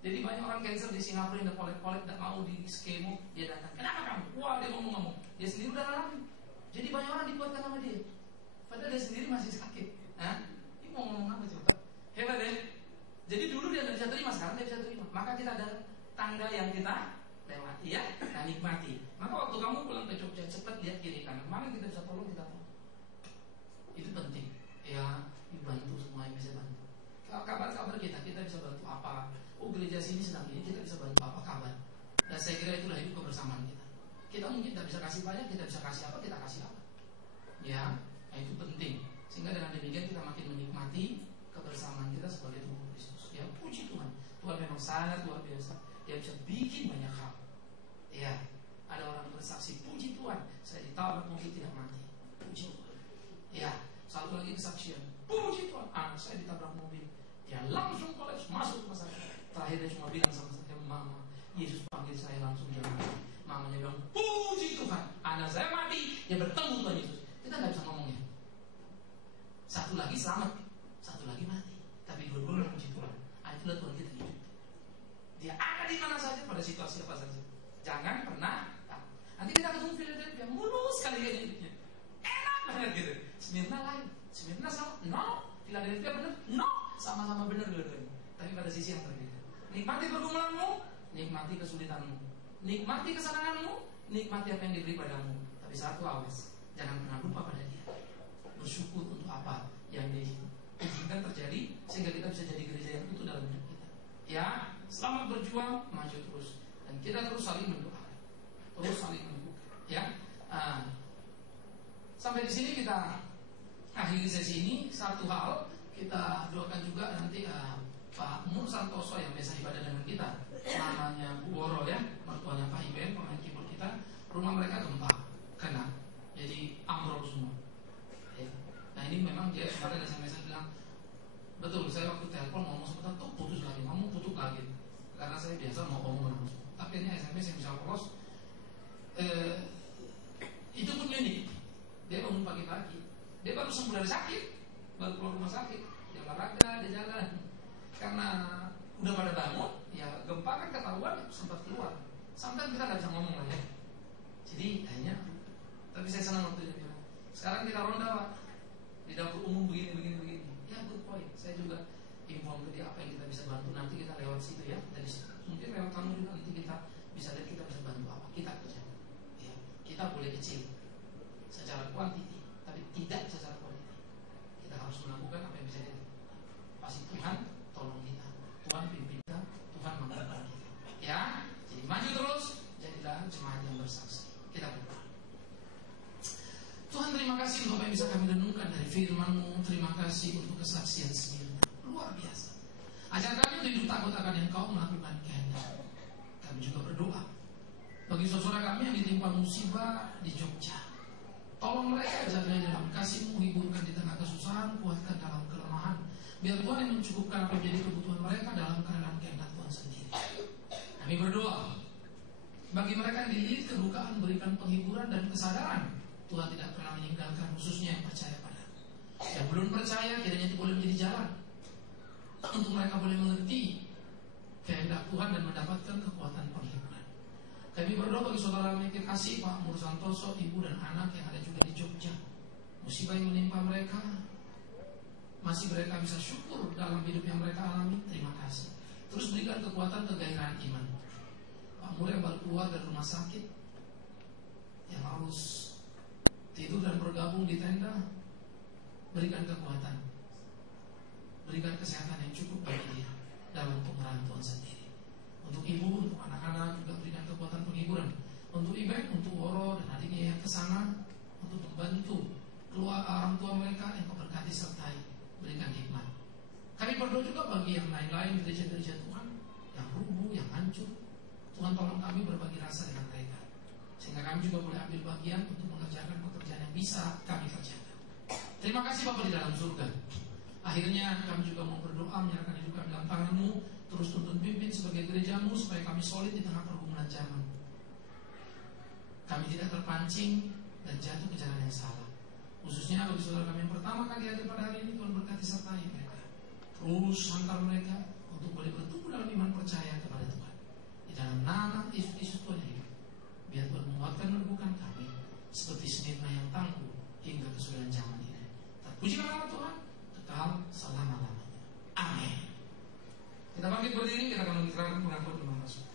Jadi banyak orang cancer di Singapura yang kolek-kolek tidak mau di skemo, dia datang. Kenapa kamu? Wah dia ngomong-ngomong. Dia sendiri udah ngalamin. Jadi banyak orang dikuatkan sama dia. Padahal dia sendiri masih sakit. Ini mau ngomong apa coba? Hebat deh. Jadi dulu dia tidak bisa terima, sekarang dia bisa terima. Maka kita ada tangga yang kita lewati ya, kita nikmati. Maka waktu kamu pulang ke Jogja cepat lihat kiri kanan. Mana kita bisa tolong kita tolong. Itu penting. Ya, dibantu semua yang bisa bantu. Kabar-kabar kita bisa bantu apa? Oh gereja sini sedang ini, kita bisa bantu apa kabar? Dan saya kira itulah hidup kebersamaan kita. Kita mungkin tidak bisa kasih banyak, kita bisa kasih apa, kita kasih apa. Ya, itu penting. Sehingga dengan demikian kita makin menikmati kebersamaan kita sebagai tubuh Kristus. Ya, puji Tuhan. Tuhan memang sangat luar biasa. Dia bisa bikin banyak hal. Ya, ada orang bersaksi, puji Tuhan, saya ditabrak mobil tidak mati. Puji Tuhan. Ya, satu lagi kesaksian, puji Tuhan, anak saya ditabrak mobil. Dia langsung kolapс masuk rumah sakit. Terakhir dia cuma bilang sama saya, mama, Yesus panggil saya langsung jalan. Mamanya bilang, puji Tuhan, anak saya mati, dia bertemu Tuhan Yesus. Kita nggak bisa ngomongnya. Satu lagi selamat, satu lagi mati. Tapi dua-duanya puji Tuhan. Itulah Tuhan kita hidup. Dia ada di mana saja pada situasi apa saja. Jangan pernah takut. Nanti kita ketemu Philadelphia mulus sekali kayak hidupnya. Enak banget gitu. Smyrna lain, Smyrna salah, no. Philadelphia benar, no. Sama-sama benar dua-duanya. Tapi pada sisi yang berbeda. Nikmati pergumulanmu, nikmati kesulitanmu, nikmati kesenanganmu, nikmati apa yang diberi padamu. Tapi satu awas, jangan pernah lupa pada dia. Bersyukur untuk apa yang dia izinkan terjadi sehingga kita bisa jadi gereja yang utuh dalam hidup kita. Ya, selamat berjuang, maju terus, dan kita terus saling mendoakan, terus saling mendukung. Ya, sampai di sini kita akhiri sesi ini. Satu hal kita doakan juga nanti Pak Mur Santoso yang biasa ibadah dengan kita, namanya Bu Boro ya, mertuanya Pak Iben, pemain keyboard kita, rumah mereka gempa, kena, jadi ambrol semua. Ya. Nah ini memang dia kemarin SMS bilang, betul saya waktu telepon ngomong sebentar tuh putus lagi, ngomong putus lagi, karena saya biasa mau ngomong terus. Tapi ini SMS yang bisa lolos, itu pun unik. Dia bangun pagi-pagi, dia baru sembuh dari sakit, baru keluar rumah sakit, dia olahraga, dia jalan. Karena udah pada bangun, ya gempa kan ketahuan sempat keluar. Sampai kita nggak bisa ngomong lah ya. Jadi akhirnya, tapi saya senang waktu dia bilang, sekarang kita ronda Pak, di dapur umum begini. Ya good point. Saya juga inform ke dia apa yang kita bisa bantu. Nanti kita lewat situ ya. Dari situ mungkin lewat kamu juga nanti kita bisa lihat kita bisa bantu apa. Kita kerja. Ya, kita boleh kecil secara kuantiti, tapi tidak secara kualitas. Kita harus melakukan apa yang bisa kita. Pasti Tuhan tolong kita, Tuhan pimpin kita, Tuhan menggerakkan kita. Ya, jadi maju terus, jadilah jemaat yang bersaksi. Kita berdoa. Tuhan terima kasih untuk apa yang bisa kami renungkan dari firman-Mu. Terima kasih untuk kesaksian Smyrna, luar biasa. Ajar kami untuk hidup takut akan Engkau, melakukan kehendak. Kami juga berdoa bagi saudara kami yang ditimpa musibah di Jogja. Tolong mereka jaga dalam kasih-Mu, hiburkan di tengah kesusahan, kuatkan dalam kelemahan. Biar Tuhan yang mencukupkan apa yang menjadi kebutuhan mereka dalam keadaan kehendak Tuhan sendiri. Dan Kami berdoa bagi mereka yang dililit kedukaan, berikan penghiburan dan kesadaran. Tuhan tidak pernah meninggalkan, khususnya yang percaya pada. Yang belum percaya, kiranya itu boleh menjadi jalan untuk mereka boleh mengerti kehendak Tuhan dan mendapatkan kekuatan penghiburan. Kami berdoa bagi saudara yang kasih, Pak Mur Santoso, ibu dan anak yang ada juga di Jogja. Musibah yang menimpa mereka, masih mereka bisa syukur dalam hidup yang mereka alami. Terima kasih. Terus berikan kekuatan kegairahan iman. Pak Mur yang baru keluar dari rumah sakit, yang harus tidur dan bergabung di tenda, berikan kekuatan, berikan kesehatan yang cukup bagi dia dalam pemerahan Tuhan sendiri. Untuk ibu, untuk anak-anak juga berikan kekuatan penghiburan. Untuk Ibek, untuk Woro dan adiknya yang kesana, untuk membantu keluar orang tua mereka yang kau berkati sertai, berikan hikmat. Kami berdoa juga bagi yang lain-lain gereja-gereja Tuhan yang rubuh, yang hancur. Tuhan tolong kami berbagi rasa dengan mereka, sehingga kami juga boleh ambil bagian untuk mengerjakan pekerjaan yang bisa kami kerjakan. Terima kasih Bapa di dalam surga. Akhirnya kami juga mau berdoa, menyerahkan hidup kami dalam tangan-Mu. Terus tuntun pimpin sebagai gereja-Mu supaya kami solid di tengah pergumulan zaman. Kami tidak terpancing dan jatuh ke jalan yang salah. Khususnya bagi saudara kami yang pertama kali hadir pada hari ini, Tuhan berkati sertai mereka. Terus hantar mereka untuk boleh bertumbuh dalam iman percaya kepada Tuhan. Di dalam nama Yesus Tuhan yang hidup, biar Tuhan menguatkan dan meneguhkan kami seperti Smyrna yang tangguh hingga kesudahan zaman ini. Terpujilah nama Tuhan kekal selama-lamanya. Amin. Kita bangkit berdiri, kita akan mengikrarkan pengakuan iman masuk.